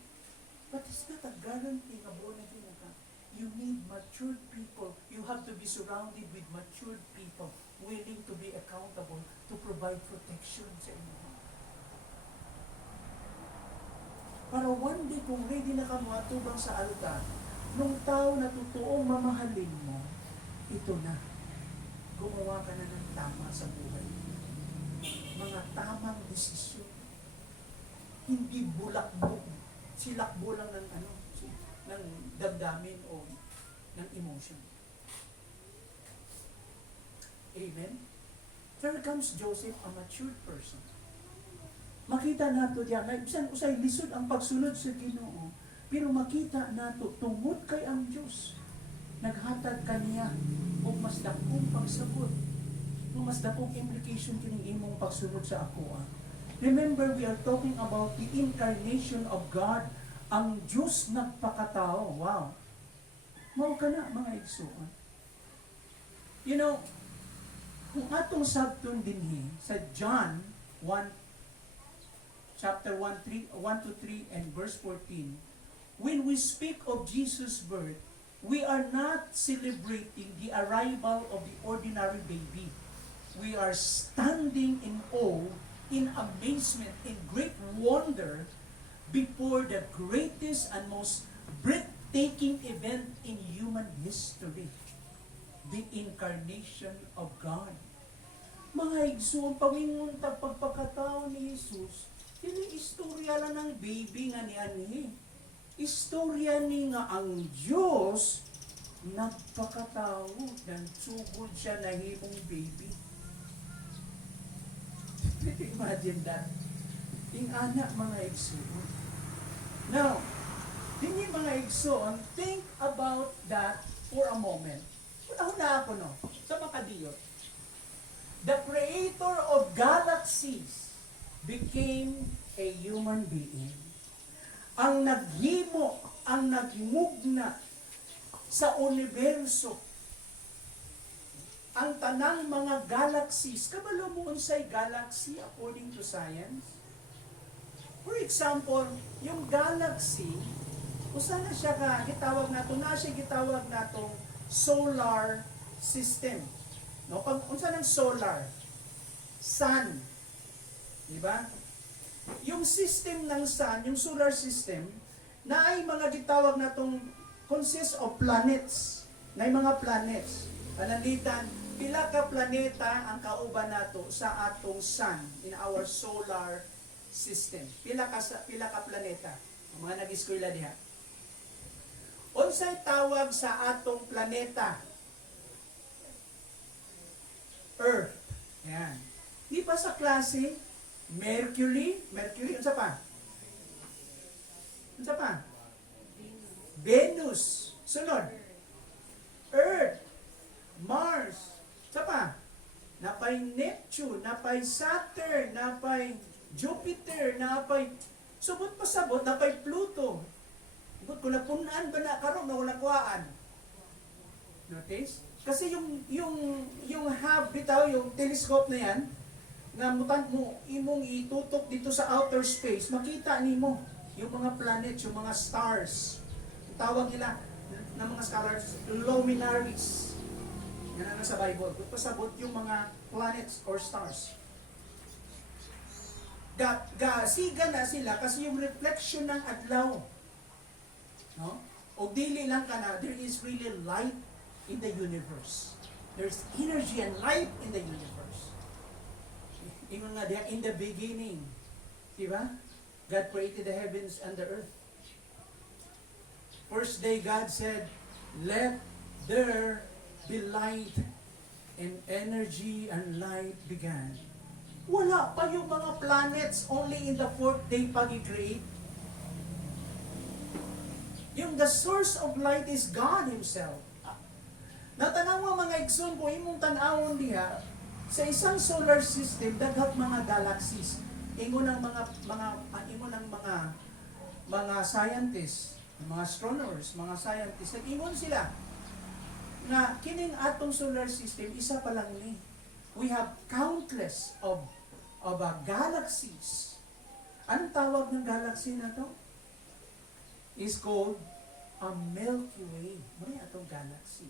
But it's not a guarantee na born again ka. You need matured people. You you have to be surrounded with matured people willing to be accountable to provide protection sa inyo. Para one day, kung ready na ka matubang sa altar, nung tao na totoong mamahalin mo, ito na. Gumawa ka na ng tama sa buhay. Mga tamang desisyon. Hindi bulakbo. Silakbo lang ng ng damdamin o ng emotion. Amen? Here comes Joseph, a matured person. Makita nato diyan na bisan usay lisod ang pagsunod sa Ginoo, pero makita nato tungod kay ang Dios naghatag kaniya og mas dakong pagsabot, mas dakong implication kining imong pagsunod sa ako. Remember, we are talking about the incarnation of God. Ang Diyos nagpakatao. Wow. Mao ka na, mga igsoon. You know, kung atong sabton dinhi sa John 1, chapter 1 to 3 and verse 14, when we speak of Jesus' birth, we are not celebrating the arrival of the ordinary baby. We are standing in awe, in amazement, in great wonder before the greatest and most breathtaking event in human history, the incarnation of God. Mga igsoon, pangingon pagpagkatao ni Jesus, yun istorya lang ng baby nga ni Ani. Istorya ni nga ang Diyos nagpakatao ng sugod siya na himong baby. Imagine that. Yung anak, mga igsoon. Now, hindi mga igsoon, think about that for a moment. Una ako, no? Sa makadiyot. The creator of galaxies became a human being. Ang naghimo, ang nagmugna sa universo, ang tanang mga galaxies. Kabalo mo unsay galaxy according to science? For example, yung galaxy, usa na siya ka gitawag nato na siya gitawag natong solar system. No, pag unsa nang solar, sun, di ba? Yung system ng sun, yung solar system, na ay mga gitawag natong consists of planets. Na mga planets. Panalitan, pila ka planeta ang kauban nato sa atong sun in our solar system. Pila ka planeta. Ang mga nag-eskwela diha. Unsay tawag sa atong planeta? Earth. Yan. Di ba sa klase? Mercury, unsa pa? Unsa pa? Venus. Sunod. Earth. Mars. Unsa pa? Napay Neptune, napay Saturn, napay Jupiter, napay subot pa sabot, napay Pluto. But kung napunan ba na karon na wala kuhaan. Notice? Kasi yung hub bitaw, yung telescope na yan, nga mutan mo imong itutok dito sa outer space, makita nimo yung mga planets, yung mga stars. Ang tawag nila ng mga scholars, luminaries. Yan ang nasa Bible. Kung pasabot yung mga planets or stars. Siga na sila kasi yung reflection ng adlaw. No? O dili lang ka na, there is really light in the universe. There's energy and light in the universe. Ingon nga diya, in the beginning, diba? God created the heavens and the earth. First day, God said, let there be light, and energy and light began. Wala pa yung mga planets, only in the fourth day pag-i-create. Yung the source of light is God Himself. Natanaw mga igsoon ko, imong tanawon diha, sa isang solar system, daghang mga galaxies. Ingon ng mga scientists, mga astronomers, mga scientists, nag-ingon sila na kining atong solar system, isa pa lang ni. We have countless of galaxies. Anong tawag ng galaxy na to? Is called a Milky Way. Ano yung atong galaxy?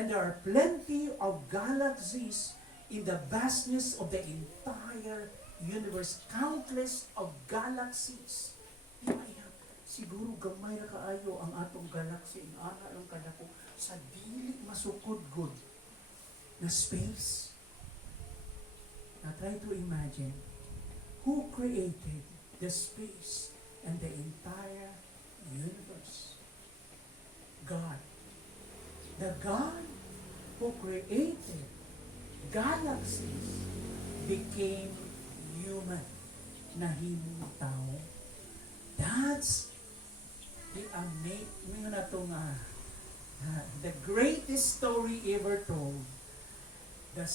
And there are plenty of galaxies in the vastness of the entire universe. Countless of galaxies. Siguro gamay na kaayo ang atong galaxy. Ang ana lang kadako sa dili masukod-god na space. Now try to imagine who created the space and the entire universe. God. The God who created galaxies became human. Nahimong tao. That's the the greatest story ever told. The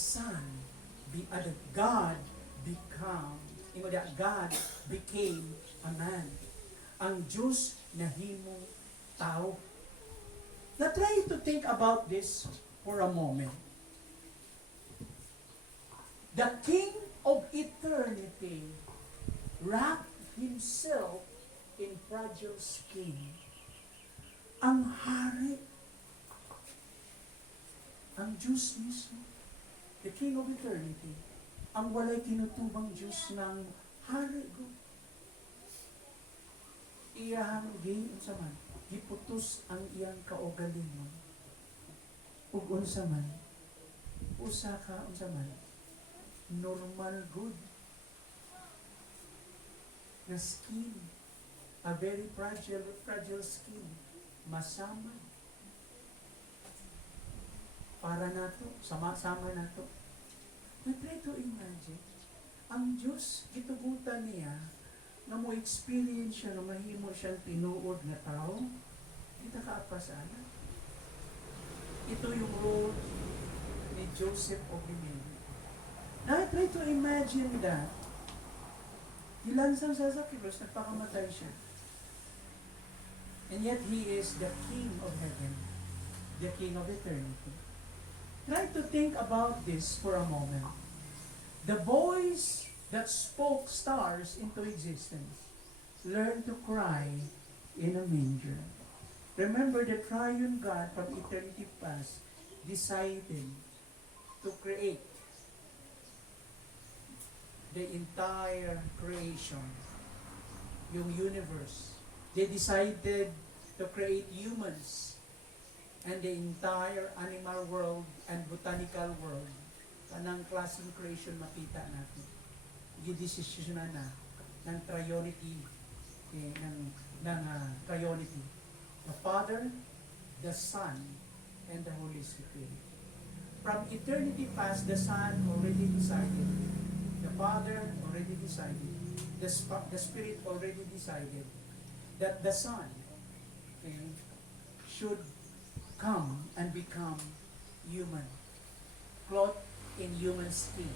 God became a man. Ang Diyos nahimong tao. Now try to think about this for a moment. The King of eternity wrapped himself in fragile skin. Ang hari, ang Diyos mismo, the King of eternity, ang walay kinutubang Diyos ng hari ko. Iyang unsa man, giputos ang iyang kaugalingon. Ug unsa man, usa ka unsa man, normal good na skin, a very fragile skin, masama para nato, sama-sama nato. We try to imagine, ang Diyos, gitugutan niya, na mo experience siya, na mahimo siyang tinuod na tao, kita kaapasana. Ito yung role ni Joseph of Mary. Now I try to imagine that, ilansang sa Zacchaeus, nagpakamatay siya. And yet he is the King of heaven, the King of eternity. Try to think about this for a moment. The voice that spoke stars into existence learned to cry in a manger. Remember, the triune God from eternity past decided to create the entire creation, yung universe. They decided to create humans and the entire animal world and botanical world. Kanang klaseng creation makita natin. Gidesisyonan na ng triunity, triunity. The Father, the Son, and the Holy Spirit. From eternity past, the Son already decided. The Father already decided. The Spirit already decided that the Son should come and become human, clothed in human skin,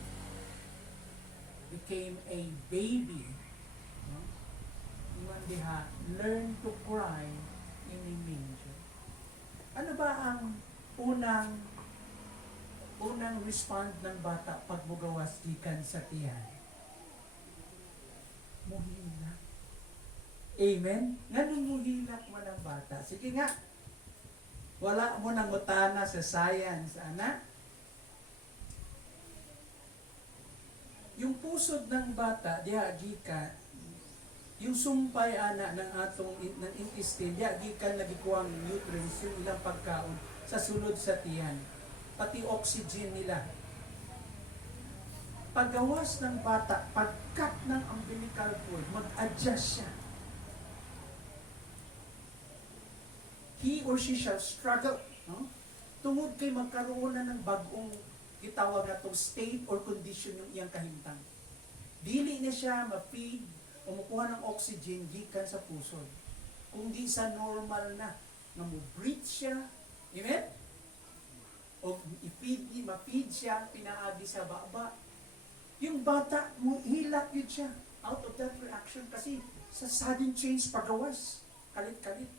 became a baby, learn to cry in a manger. Ano ba ang unang respond ng bata pag mugawas gikan sa tiyan? Muhilak. Amen? Ganun muhilak man ang bata. Sige nga, wala mo nang utana sa science, anak. Yung pusod ng bata, diha gikan, yung sumpay ana ng atong ng intestine, diha gikan nagikuang nutrients yung ilang pagkaon sa sulod sa tiyan. Pati oxygen nila. Paggawas ng bata, pagkat ng umbilical cord, mag-adjust siya. He or she shall struggle. No? Tungod kay magkaroon na ng bagong gitawag na itong state or condition yung iyang kahimtang. Dili na siya ma-feed o makuha ng oxygen gikan sa pusod. Kung di sa normal na mo-breathe siya, amen? O ma-feed siya, pinaagi sa baba. Yung bata, hilak yun siya out of that reaction kasi sa sudden change pagawas. Kalit-kalit.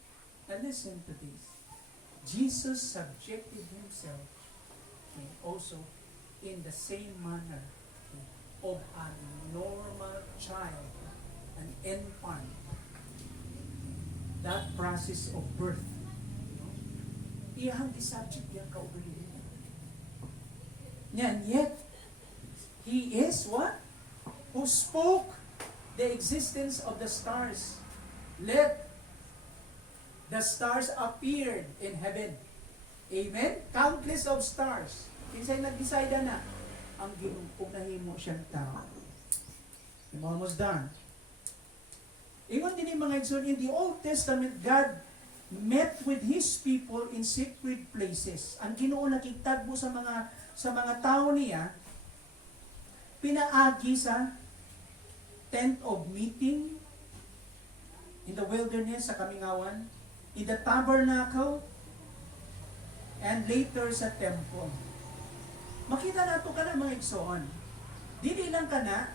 And listen to this. Jesus subjected himself also in the same manner of a normal child, an infant. That process of birth. Iyang isubject yung kaugalingon. And yet, He is what? Who spoke the existence of the stars. Let the stars appeared in heaven. Amen? Countless of stars. Kinsay nag-decide na ang Ginoo nahimo siyang tao. I'm almost done. Ingon din mga igsoon, in the Old Testament, God met with His people in secret places. Ang Ginoo nakitagbo sa mga tao niya, pinaagi sa tent of meeting, in the wilderness sa Kamingawan, in the tabernacle, and later sa temple. Makita nato ka na mga igsoon. Dili lang ka na,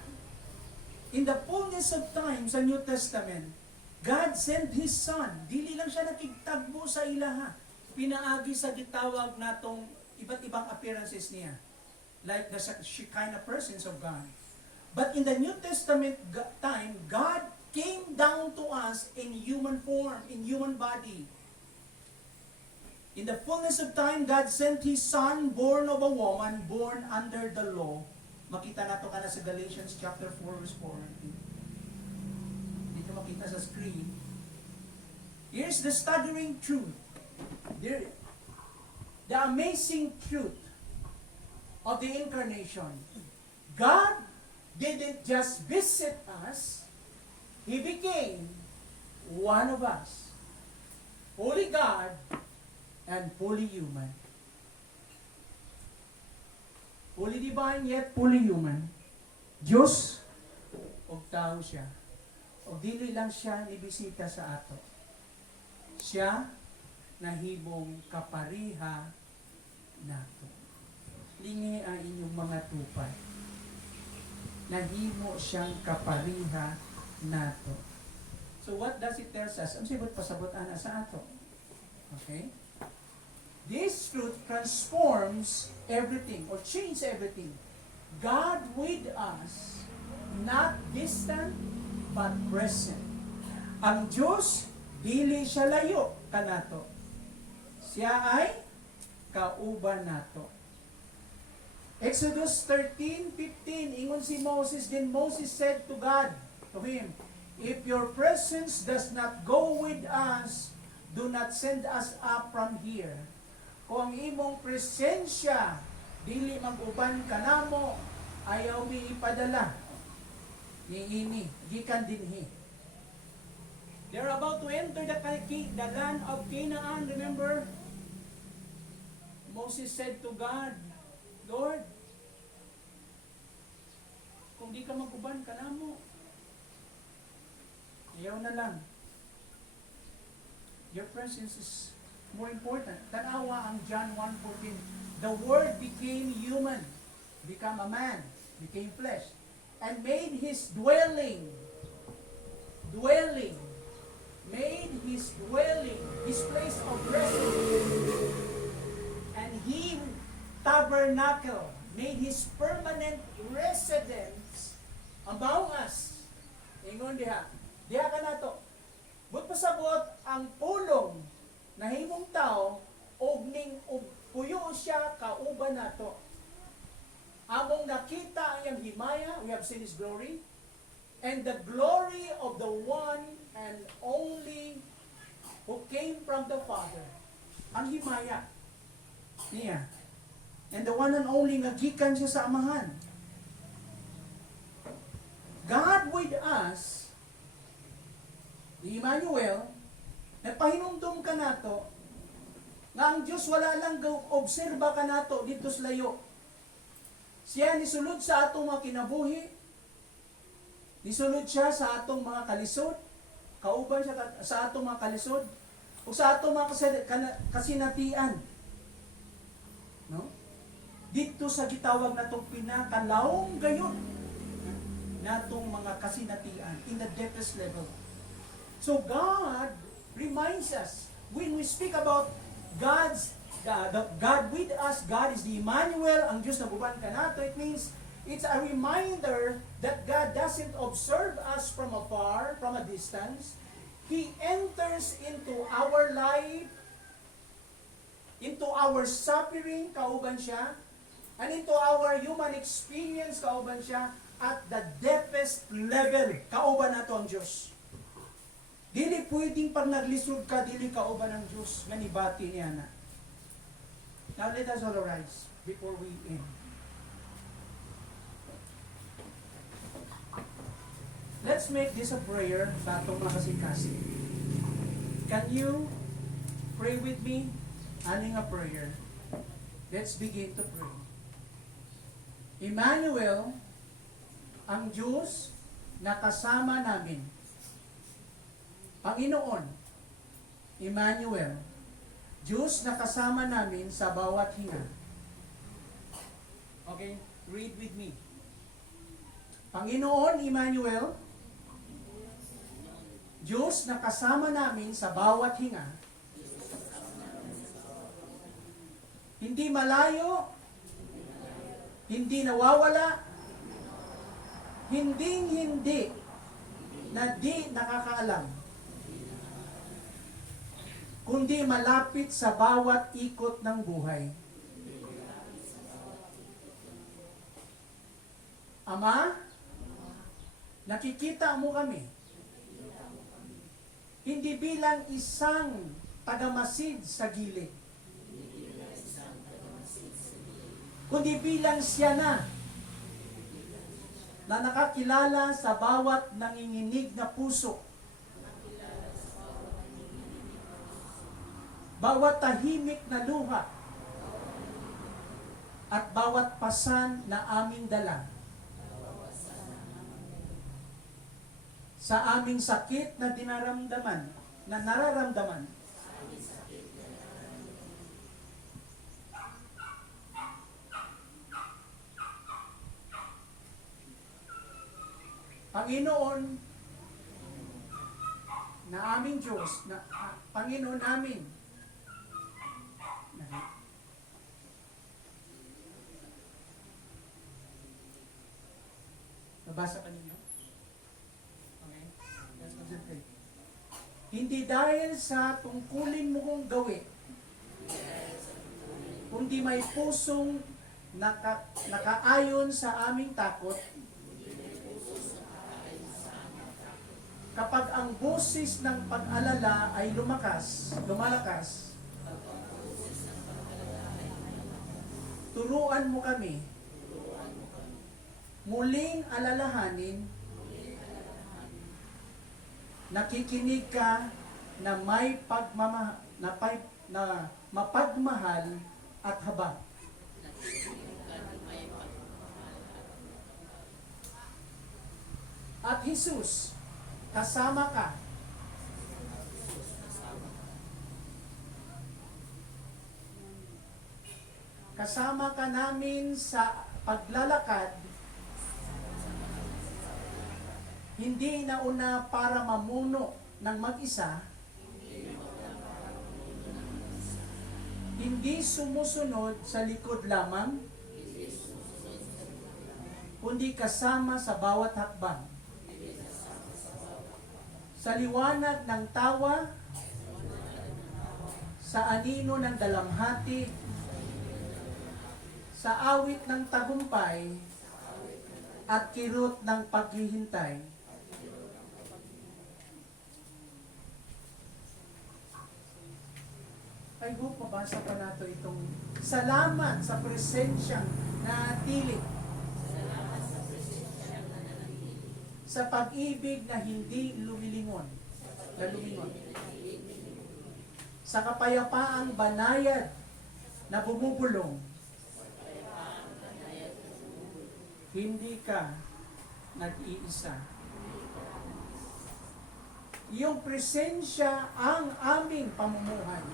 in the fullness of time sa New Testament, God sent His Son. Dili lang siya nakigtagbo sa ilaha. Pinaagi sa gitawag natong iba't ibang appearances niya. Like the Shekinah presence of God. But in the New Testament time, God came down to us in human form, in human body. In the fullness of time, God sent His Son, born of a woman, born under the law. Makita nato ka na sa Galatians chapter 4, verse 4. Dito makita sa screen. Here's the staggering truth. The amazing truth of the incarnation. God didn't just visit us, He became one of us. Fully God and fully human. Fully divine yet fully human. Diyos o tao siya. O dili lang siya nibisita sa ato. Siya nahibong kapariha nato. Lingi ang inyong mga tupad. Nahimo siyang kapariha nato. So what does it tell us? Ang sibot pasabot ana sa ato. Okay? This truth transforms everything or changes everything. God with us, not distant, but present. Ang Diyos, dili siya layo kanato. Siya ay kauban nato. Exodus 13:15, ingon si Moses, then Moses said to God, to him, if your presence does not go with us, do not send us up from here. Kung ang imong presensya dili mag-uban kanamo, ayaw mi ipadala niini gikan dinhi. They're about to enter the land of Canaan. Remember, Moses said to God, Lord, kung di ka mag-uban kanamo, ayaw na lang. Your presence is more important. Tanawa ang John 1:14. The Word became human, became a man, became flesh, and made His dwelling, made His dwelling, His place of residence, and He tabernacle, made His permanent residence among us. Ingon diha ka na to. But pasabot ang pulong nahimong tao og ning puyo siya kauban nato. Among nakita ang iyang himaya, we have seen His glory, and the glory of the one and only who came from the Father. Ang himaya niya. And the one and only nga gikan siya sa Amahan. God with us, the Emmanuel, nagpahinumdum ka nato, nga ang Diyos wala lang obserba ka nato dito sa layo. Siya nisulod sa atong mga kinabuhi, nisulod siya sa atong mga kalisod, kauban siya sa atong mga kalisod, o sa atong mga kasinatian. No? Dito sa gitawag natong pinakalawong gayon natong mga kasinatian in the deepest level. So God reminds us, when we speak about God with us, God is the Emmanuel, ang Diyos na buban ka nato, it means it's a reminder that God doesn't observe us from afar, from a distance. He enters into our life, into our suffering, kauban siya, And into our human experience, kauban siya at the deepest level, kauban nato ang Diyos. Dili pwedeng pag naglisod ka, dili kauban ang Diyos, nga nibati niya na. Now let us all rise before we end. Let's make this a prayer sa atong makasing-kasing. Can you pray with me? Aning a prayer. Let's begin to pray. Emmanuel, ang Diyos na kasama namin. Panginoon, Emmanuel, Diyos na kasama namin sa bawat hinga. Okay, read with me. Panginoon, Emmanuel, Diyos na kasama namin sa bawat hinga. Hindi malayo, hindi nawawala, hindi na di nakakaalam, kundi malapit sa bawat ikot ng buhay. Ama, nakikita mo kami, hindi bilang isang tagamasid sa gilid, kundi bilang siya na nakakilala sa bawat nanginginig na puso, bawat tahimik na luha, at bawat pasan na aming dala. Sa aming sakit na nararamdaman. Panginoon, na aming Diyos, Panginoon namin, nabasa ka ninyo? Okay, let's concentrate. Hindi dahil sa tungkulin mo kong gawin, kundi may pusong nakaayon sa aming takot. Kapag ang boses ng pag-alala ay lumalakas, turuan mo kami, muling alalahanin, nakikinig ka na may mapagmahal at habag. At Jesus, kasama ka. Kasama ka namin sa paglalakad, hindi nauna para mamuno ng mag-isa, hindi sumusunod sa likod lamang, kundi kasama sa bawat hakbang. Sa liwanag ng tawa, sa anino ng dalamhati, sa awit ng tagumpay, at kirot ng paghihintay. I hope mabasa pa nato itong salamat sa presensyang natili, sa pag-ibig na hindi lumilingon, sa kapayapaang banayad na bumubulong, hindi ka nag-iisa. Iyong presensya ang aming pamumuhay.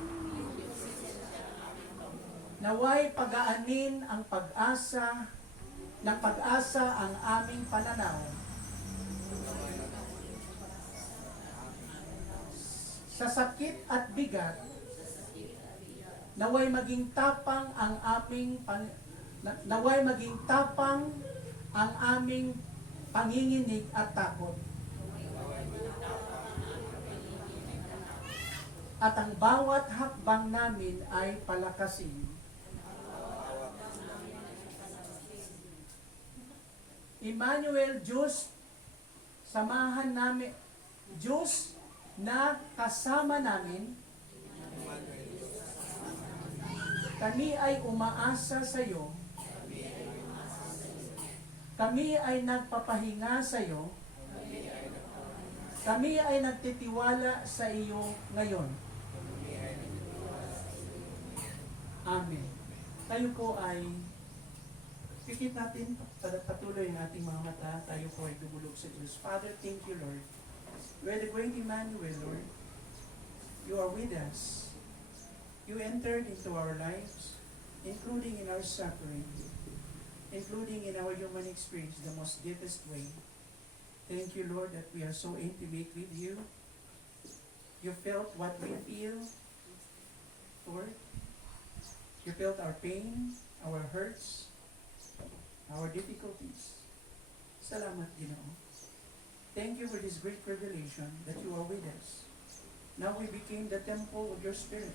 Naway pag-aanin ang pag-asa ang aming pananaw. Sa sakit at bigat, naway maging tapang ang aming panginginig at takot. At ang bawat hakbang namin ay palakasin. Emmanuel, Diyos, samahan namin. Diyos na kasama namin. Kami ay umaasa sa iyo. Kami ay nagpapahinga sa iyo. Kami ay nagtitiwala sa iyo ngayon. Amen. Tayo po ay pikit natin, patuloy ang ating mga mata. Tayo po ay dumulog sa Diyos. Father, thank you, Lord. You are the great Emmanuel, Lord. You are with us. You entered into our lives, including in our suffering, including in our human experience, the most deepest way. Thank you, Lord, that we are so intimate with you. You felt what we feel, Lord. You felt our pain, our hurts, our difficulties. Salamat, Ginoo. Thank you for this great revelation that you are with us. Now we became the temple of your Spirit.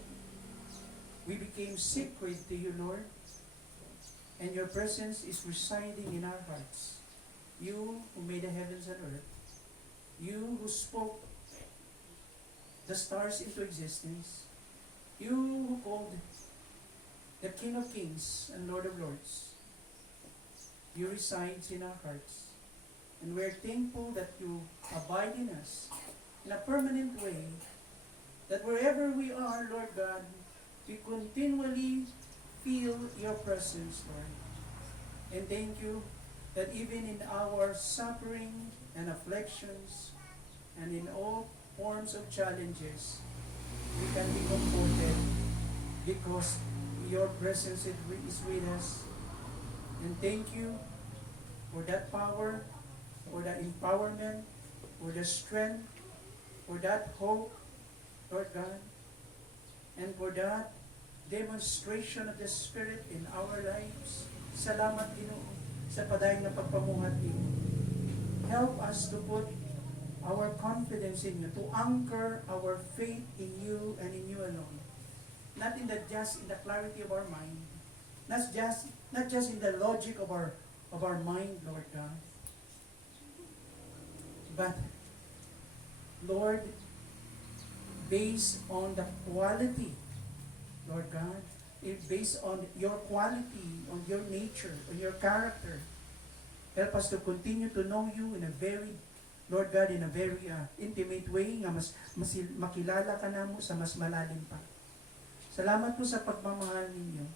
We became sacred to you, Lord, and your presence is residing in our hearts. You who made the heavens and earth, you who spoke the stars into existence, you who called the King of Kings and Lord of Lords, you reside in our hearts. And we're thankful that you abide in us in a permanent way, that wherever we are, Lord God, we continually feel your presence, Lord. And thank you that even in our suffering and afflictions and in all forms of challenges, we can be comforted because your presence is with us. And thank you for that power, for that empowerment, for the strength, for that hope, Lord God, and for that demonstration of the Spirit in our lives. Salamat, Ginoo, sa padayon na pagpamuhat niyo. Help us to put our confidence in you, to anchor our faith in you and in you alone. Not in just in the clarity of our mind, not just in the logic of our mind, Lord God, but Lord, based on the quality, Lord God, based on your quality, on your nature, on your character. Help us to continue to know you in a very, Lord God, in a very intimate way, nga mas makilala ka na mo sa mas malalim pa. Salamat po sa pagmamahal ninyo.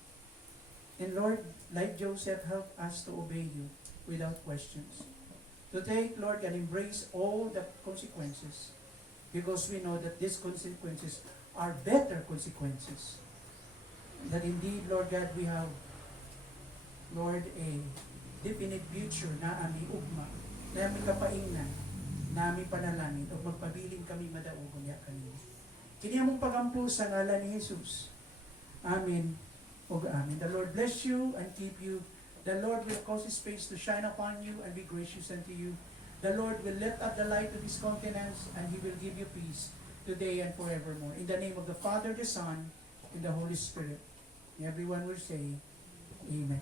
And Lord, like Joseph, help us to obey you without questions. To take, Lord, and embrace all the consequences, because we know that these consequences are better consequences. That indeed, Lord God, we have, Lord, a definite future na ami ugma, na ami kapaingnan, na ami panalangin, o magpabiling kami madaugon niya kanina. Kini among pagampo sa ngalan ni Jesus. Amen. O amen. The Lord bless you and keep you. The Lord will cause His face to shine upon you and be gracious unto you. The Lord will lift up the light of His countenance, and He will give you peace today and forevermore. In the name of the Father, the Son, and the Holy Spirit. Everyone will say, Amen.